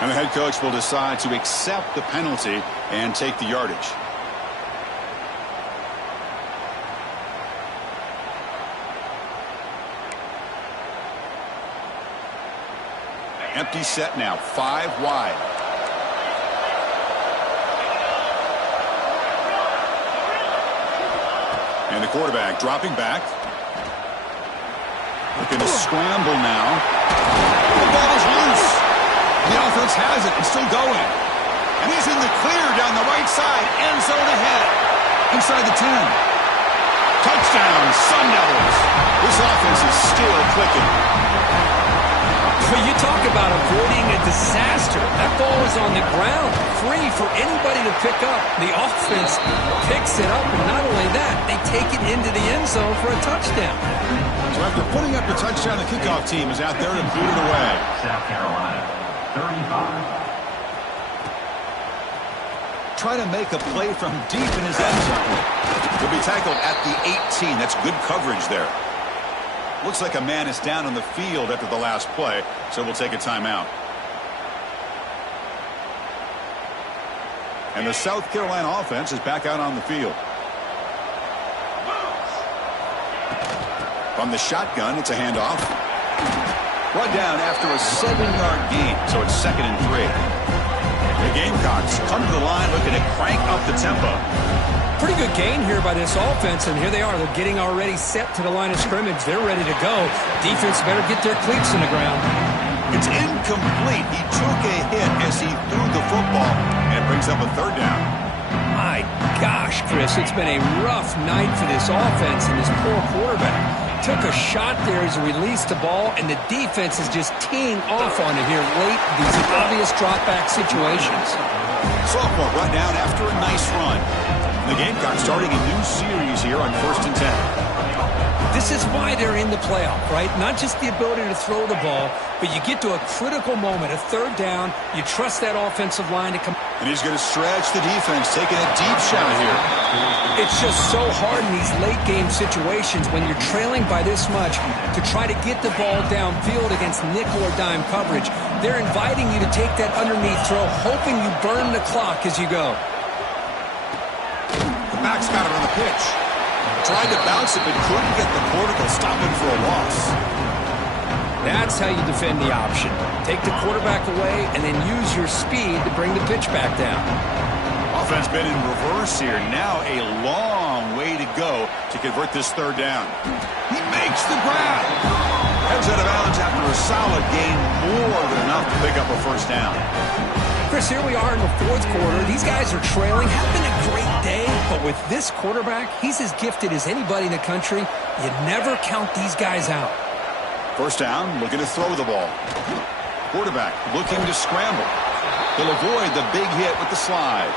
And the head coach will decide to accept the penalty and take the yardage. Empty set now, 5 wide. And the quarterback dropping back. Looking to scramble now. The ball is loose. The offense has it and still going. And he's in the clear down the right side. End zone ahead. Inside the 10. Touchdown, Sun Devils. This offense is still clicking. Well, you talk about avoiding a disaster. That ball is on the ground, free for anybody to pick up. The offense picks it up, and not only that, they take it into the end zone for a touchdown. So after putting up the touchdown, the kickoff team is out there to boot it away. South Carolina, 35. Try to make a play from deep in his end zone. He'll be tackled at the 18. That's good coverage there. Looks like a man is down on the field after the last play, so we'll take a timeout. And the South Carolina offense is back out on the field. From the shotgun, it's a handoff. Brought down after a 7-yard gain, so it's 2nd and 3. The Gamecocks come to the line looking to crank up the tempo. Pretty good gain here by this offense, and here they are. They're getting already set to the line of scrimmage. They're ready to go. Defense better get their cleats in the ground. It's incomplete. He took a hit as he threw the football, and it brings up a 3rd down. My gosh, Chris, it's been a rough night for this offense and this poor quarterback. Took a shot there as he released the ball, and the defense is just teeing off on it here late. These obvious drop-back situations. Sophomore brought down after a nice run. The Gamecocks starting a new series here on 1st and 10. This is why they're in the playoff, right? Not just the ability to throw the ball, but you get to a critical moment, a 3rd down. You trust that offensive line to come. And he's going to stretch the defense, taking a deep shot here. It's just so hard in these late-game situations when you're trailing by this much to try to get the ball downfield against nickel or dime coverage. They're inviting you to take that underneath throw, hoping you burn the clock as you go. The back's got it on the pitch. Tried to bounce it, but couldn't get the quarter to stop him for a loss. That's how you defend the option. Take the quarterback away and then use your speed to bring the pitch back down. Offense been in reverse here. Now a long way to go to convert this 3rd down. He makes the grab. Heads out of bounds after a solid gain, more than enough to pick up a 1st down. Chris, here we are in the 4th quarter. These guys are trailing. Having a great day, but with this quarterback, he's as gifted as anybody in the country. You never count these guys out. First down, looking to throw the ball. Quarterback looking to scramble. He'll avoid the big hit with the slide.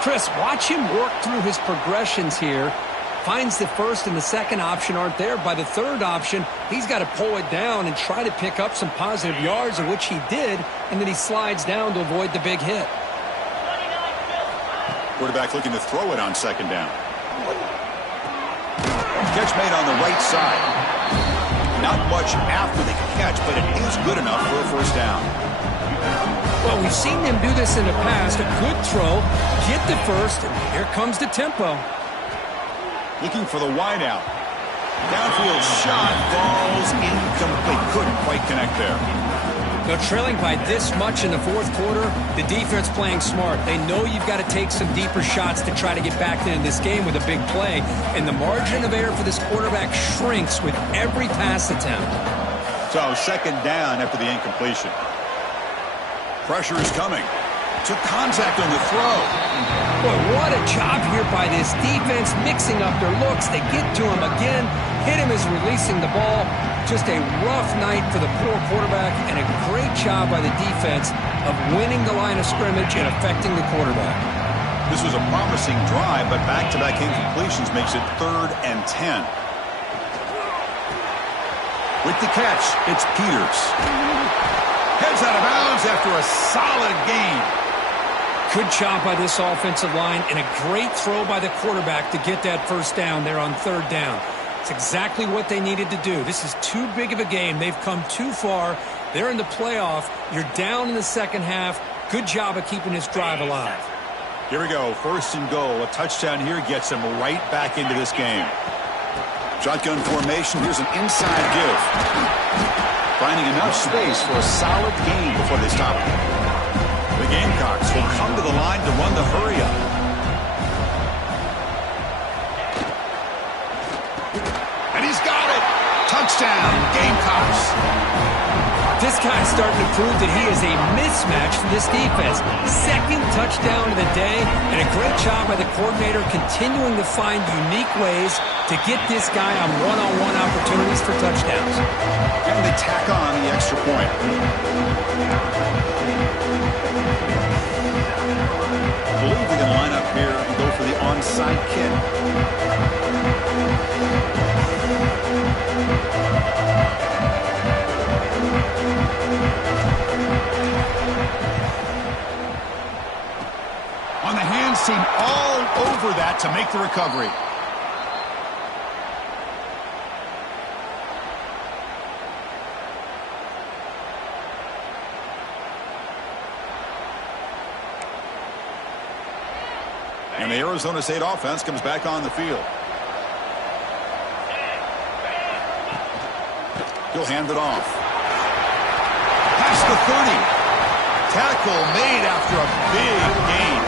Chris, watch him work through his progressions here. Finds the first and the second option aren't there. By the third option, he's got to pull it down and try to pick up some positive yards, of which he did, and then he slides down to avoid the big hit. Quarterback looking to throw it on second down. Catch made on the right side. Not much after the catch, but it is good enough for a first down. Well, we've seen them do this in the past. A good throw, get the first, and here comes the tempo. Looking for the wideout. Downfield shot falls incomplete. Couldn't quite connect there. They're trailing by this much in the fourth quarter. The defense playing smart. They know you've got to take some deeper shots to try to get back into this game with a big play. And the margin of error for this quarterback shrinks with every pass attempt. So second down after the incompletion. Pressure is coming. Took contact on the throw. Boy, what a job here by this defense, mixing up their looks. They get to him again. Hit him as releasing the ball. Just a rough night for the poor quarterback, and a great job by the defense of winning the line of scrimmage and affecting the quarterback. This was a promising drive, but back-to-back incompletions makes it 3rd and 10. With the catch, it's Peters. Heads out of bounds after a solid gain. Good job by this offensive line, and a great throw by the quarterback to get that first down there on 3rd down. It's exactly what they needed to do. This is too big of a game. They've come too far. They're in the playoff. You're down in the second half. Good job of keeping this drive alive. Here we go. 1st and goal. A touchdown here gets them right back into this game. Shotgun formation. Here's an inside give. Finding enough space for a solid gain before they stop it. The Gamecocks will come to the line to run the hurry-up. And he's got it! Touchdown, Gamecocks! This guy's starting to prove that he is a mismatch for this defense. 2nd touchdown of the day, and a great job by the coordinator continuing to find unique ways to get this guy on one-on-one opportunities for touchdowns. And they tack on the extra point. I believe we can line up here and go for the onside kick. On the hands team, all over that to make the recovery. And the Arizona State offense comes back on the field. He'll hand it off. Past the 30. Tackle made after a big gain.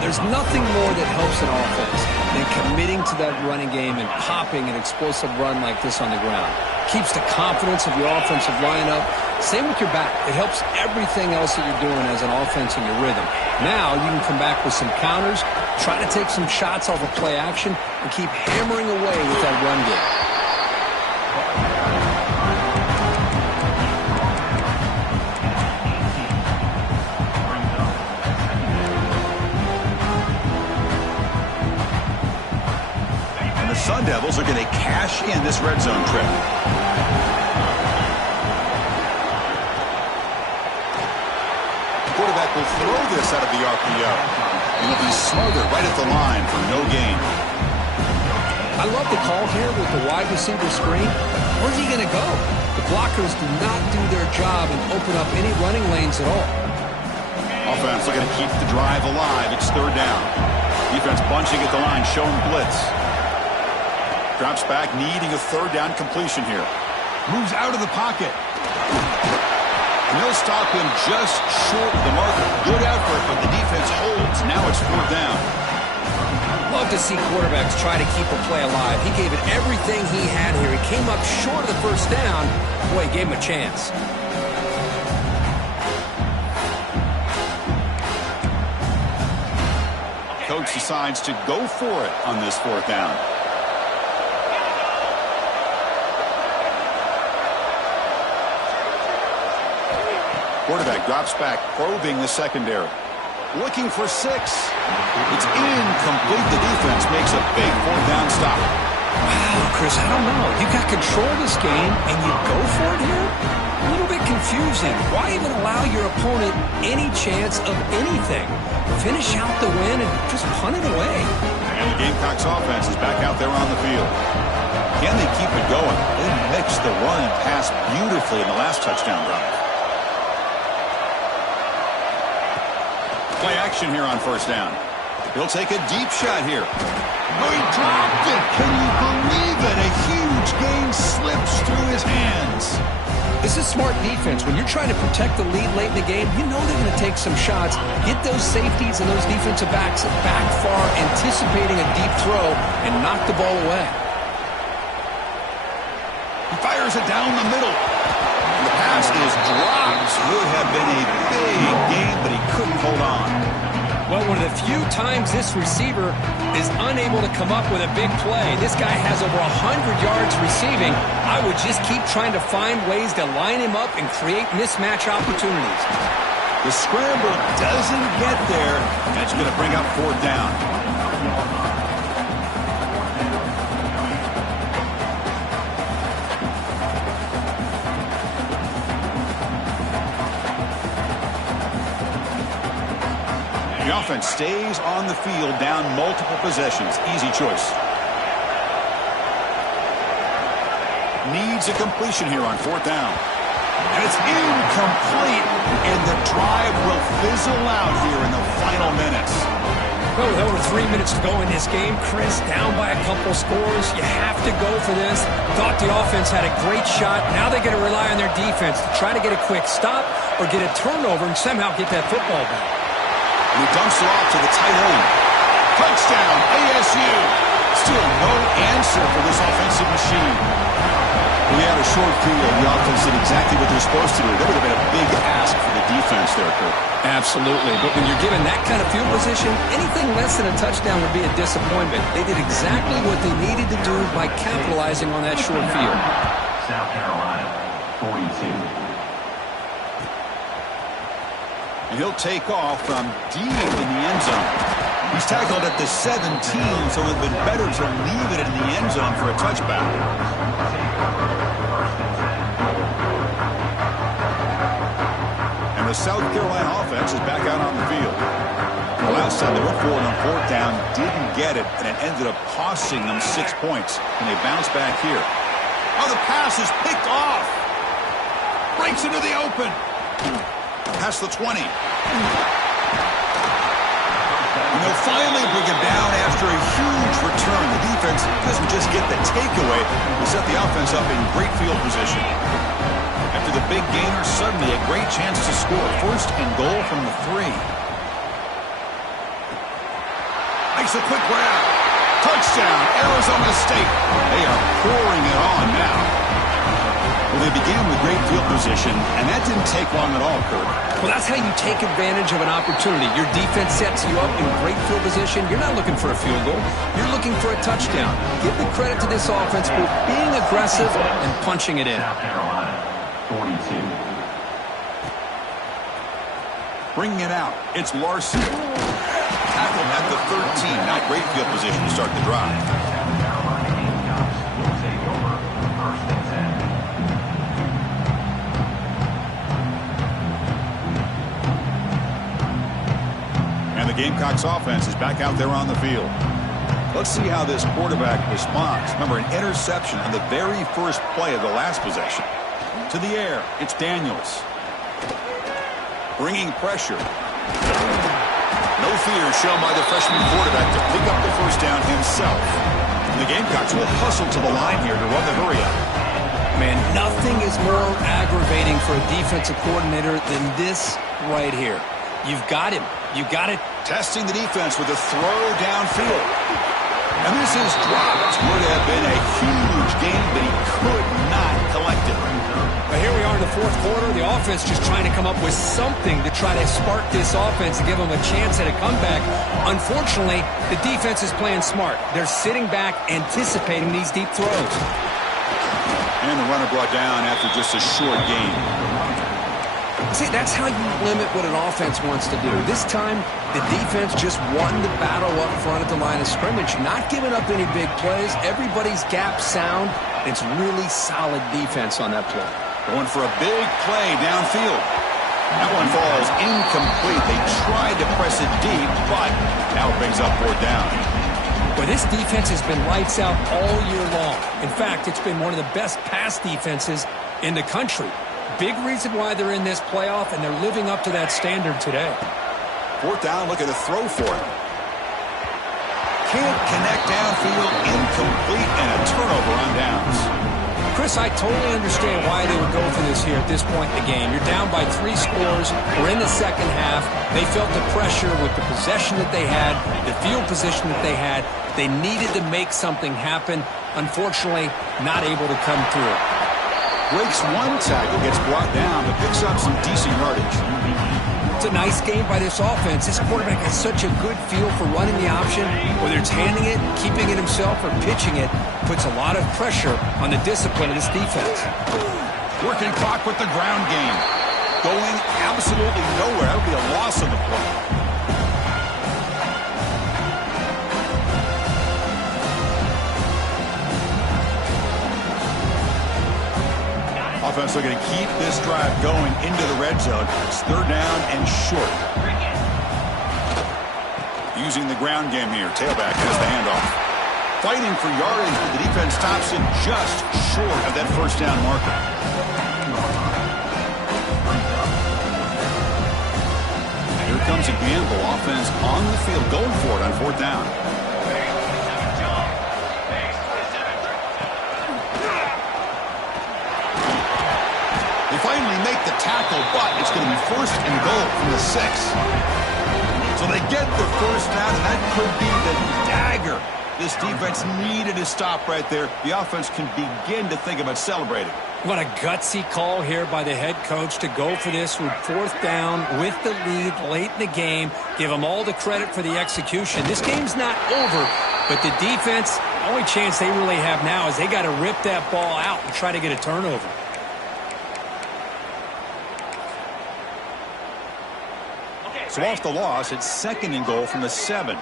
There's nothing more that helps an offense than committing to that running game and popping an explosive run like this on the ground. Keeps the confidence of your offensive lineup. Same with your back. It helps everything else that you're doing as an offense in your rhythm. Now you can come back with some counters, try to take some shots off of play action, and keep hammering away with that run game. And the Sun Devils are going to cash in this red zone trip. Quarterback will throw this out of the RPO. He'll be smothered right at the line for no gain. I love the call here with the wide receiver screen. Where's he going to go? The blockers do not do their job and open up any running lanes at all. Offense looking to keep the drive alive. It's 3rd down. Defense bunching at the line, showing blitz. Drops back, needing a 3rd down completion here. Moves out of the pocket. And they'll stop him just short of the marker. Good effort, but the defense holds. Now it's 4th down. Love to see quarterbacks try to keep a play alive. He gave it everything he had here. He came up short of the 1st down. Boy, he gave him a chance. coach decides to go for it on this 4th down. Quarterback drops back, probing the secondary. Looking for 6. It's incomplete. The defense makes a big 4th down stop. Wow, Chris, I don't know. You got control of this game, and you go for it here? A little bit confusing. Why even allow your opponent any chance of anything? Finish out the win and just punt it away. And the Gamecocks offense is back out there on the field. Can they keep it going? They mixed the run and pass beautifully in the last touchdown drive. Play action here on 1st down. He'll take a deep shot here. Oh, he dropped it. Can you believe it? A huge gain slips through his hands. This is smart defense. When you're trying to protect the lead late in the game, you know they're going to take some shots, get those safeties and those defensive backs back far, anticipating a deep throw, and knock the ball away. He fires it down the middle. The pass is dropped. Would have been a big game, but he couldn't hold on. Well, one of the few times this receiver is unable to come up with a big play. This guy has over 100 yards receiving. I would just keep trying to find ways to line him up and create mismatch opportunities. The scramble doesn't get there. That's going to bring up 4th down. The offense stays on the field down multiple possessions. Easy choice. Needs a completion here on 4th down. And it's incomplete. And the drive will fizzle out here in the final minutes. Well, with over 3 minutes to go in this game, Chris, down by a couple scores. You have to go for this. Thought the offense had a great shot. Now they're going to rely on their defense to try to get a quick stop or get a turnover and somehow get that football back. And he dumps it off to the tight end. Touchdown, ASU. Still no answer for this offensive machine. When they had a short field, the offense did exactly what they're supposed to do. That would have been a big ask for the defense there, Kurt. Absolutely. But when you're given that kind of field position, anything less than a touchdown would be a disappointment. They did exactly what they needed to do by capitalizing on that short field. South Carolina, 42. And he'll take off from deep in the end zone. He's tackled at the 17, so it would have been better to leave it in the end zone for a touchback. And the South Carolina offense is back out on the field. The last time they went for it on 4th down, didn't get it, and it ended up costing them 6 points. And they bounce back here. Oh, the pass is picked off. Breaks into the open. Past the 20. And they'll finally bring him down after a huge return. The defense doesn't just get the takeaway. They set the offense up in great field position. After the big gainer, suddenly a great chance to score. 1st and goal from the 3. Makes a quick grab. Touchdown, Arizona State. They are pouring it on now. Well, they began with great field position, and that didn't take long at all, Kurt. Well, that's how you take advantage of an opportunity. Your defense sets you up in great field position. You're not looking for a field goal. You're looking for a touchdown. Give the credit to this offense for being aggressive and punching it in. South Carolina, 42. Bringing it out. It's Larson. Tackled at the 13. Now great field position to start the drive. The Gamecocks offense is back out there on the field. Let's see how this quarterback responds. Remember, an interception on the very first play of the last possession. To the air, it's Daniels. Bringing pressure. No fear shown by the freshman quarterback to pick up the 1st down himself. And the Gamecocks will hustle to the line here to run the hurry up. Man, nothing is more aggravating for a defensive coordinator than this right here. You've got him. You got it. Testing the defense with a throw downfield. And this is dropped. Would have been a huge gain, but he could not collect it. But here we are in the fourth quarter. The offense just trying to come up with something to try to spark this offense and give them a chance at a comeback. Unfortunately, the defense is playing smart. They're sitting back, anticipating these deep throws. And the runner brought down after just a short gain. See, that's how you limit what an offense wants to do. This time, the defense just won the battle up front at the line of scrimmage, not giving up any big plays. Everybody's gap sound. It's really solid defense on that play. Going for a big play downfield. That one falls incomplete. They tried to press it deep, but now it brings up fourth down. Well, this defense has been lights out all year long. In fact, it's been one of the best pass defenses in the country. Big reason why they're in this playoff, and they're living up to that standard today. Fourth down, looking to throw for it. Can't connect downfield, incomplete, and a turnover on downs. Chris, I totally understand why they would go for this here at this point in the game. You're down by 3 scores. We're in the second half. They felt the pressure with the possession that they had, the field position that they had. They needed to make something happen. Unfortunately, not able to come through. Breaks one tackle, gets brought down, but picks up some decent yardage. It's a nice game by this offense. This quarterback has such a good feel for running the option. Whether it's handing it, keeping it himself, or pitching it, puts a lot of pressure on the discipline of this defense. Working clock with the ground game. Going absolutely nowhere. That would be a loss on the play. Offense looking to keep this drive going into the red zone. It's third down and short. Using the ground game here. Tailback has the handoff. Fighting for yardage, but the defense stops it just short of that first down marker. Here comes a gamble. Offense on the field, going for it on fourth down. Finally make the tackle, but it's going to be first and goal from the 6. So they get the first down, and that could be the dagger this defense needed to stop right there. The offense can begin to think about celebrating. What a gutsy call here by the head coach to go for this with fourth down with the lead late in the game. Give them all the credit for the execution. This game's not over, but the defense, the only chance they really have now is they got to rip that ball out and try to get a turnover. So off the loss, it's second and goal from the 7.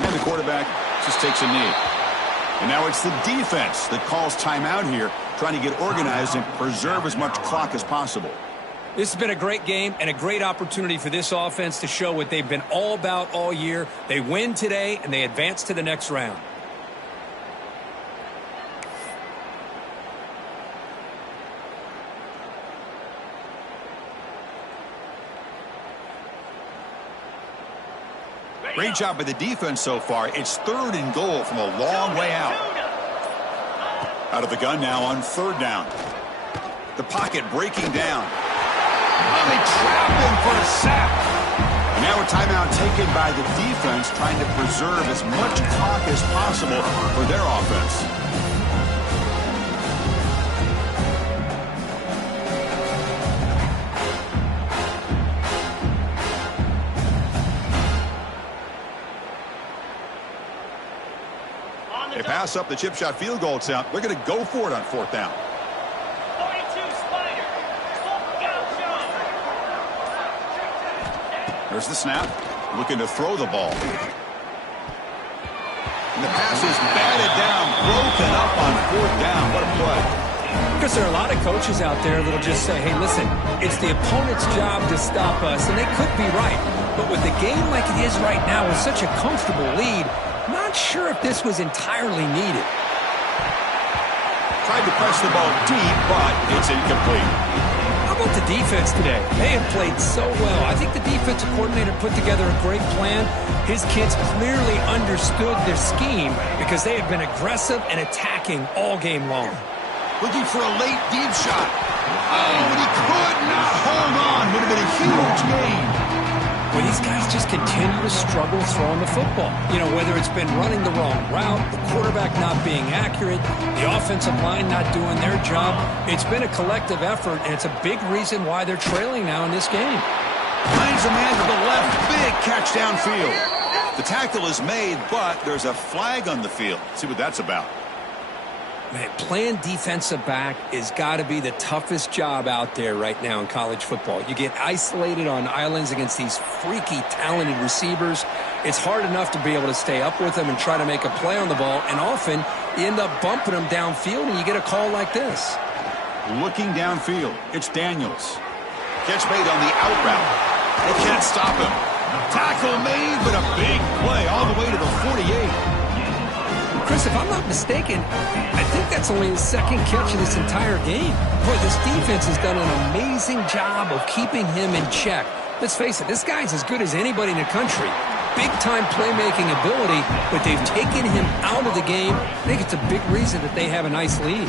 And the quarterback just takes a knee. And now it's the defense that calls timeout here, trying to get organized and preserve as much clock as possible. This has been a great game and a great opportunity for this offense to show what they've been all about all year. They win today, and they advance to the next round. Great job by the defense so far. It's third and goal from a long way out. Out of the gun now on third down. The pocket breaking down. Oh, they trap him for a sack. And now a timeout taken by the defense, trying to preserve as much clock as possible for their offense. They pass up the chip shot field goal attempt. They're going to go for it on fourth down. 42 Spider. There's the snap. Looking to throw the ball. And the pass is batted down, broken up on fourth down. What a play. Because there are a lot of coaches out there that'll just say, hey, listen, it's the opponent's job to stop us, and they could be right. But with the game like it is right now with such a comfortable lead, not sure if this was entirely needed. Tried to press the ball deep, but it's incomplete. How about the defense today? They have played so well. I think the defensive coordinator put together a great plan. His kids clearly understood their scheme because they have been aggressive and attacking all game long. Looking for a late deep shot. Oh, and he could not hold on. Would have been a huge gain. Well, these guys just continue to struggle throwing the football. You know, whether it's been running the wrong route, the quarterback not being accurate, the offensive line not doing their job. It's been a collective effort, and it's a big reason why they're trailing now in this game. Finds a man to the left. Big catch downfield. The tackle is made, but there's a flag on the field. Let's see what that's about. Man, playing defensive back has got to be the toughest job out there right now in college football. You get isolated on islands against these freaky, talented receivers. It's hard enough to be able to stay up with them and try to make a play on the ball, and often you end up bumping them downfield, and you get a call like this. Looking downfield, it's Daniels. Catch made on the out route. They can't stop him. Tackle made, but a big play all the way to the 48. Chris, if I'm not mistaken, I think that's only his second catch of this entire game. Boy, this defense has done an amazing job of keeping him in check. Let's face it, this guy's as good as anybody in the country. Big-time playmaking ability, but they've taken him out of the game. I think it's a big reason that they have a nice lead.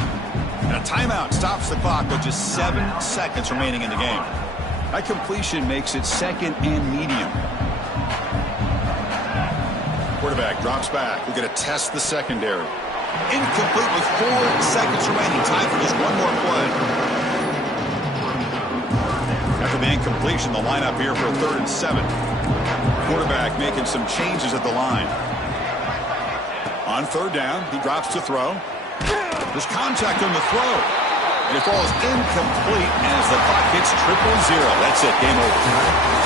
And a timeout stops the clock with just 7 seconds remaining in the game. That completion makes it second and medium. Quarterback drops back. We're going to test the secondary. Incomplete with 4 seconds remaining. Time for just one more play. After the incompletion, the lineup here for a 3rd and 7. Quarterback making some changes at the line. On 3rd down, he drops to throw. There's contact on the throw. And it falls incomplete as the clock hits 0-0. That's it. Game over.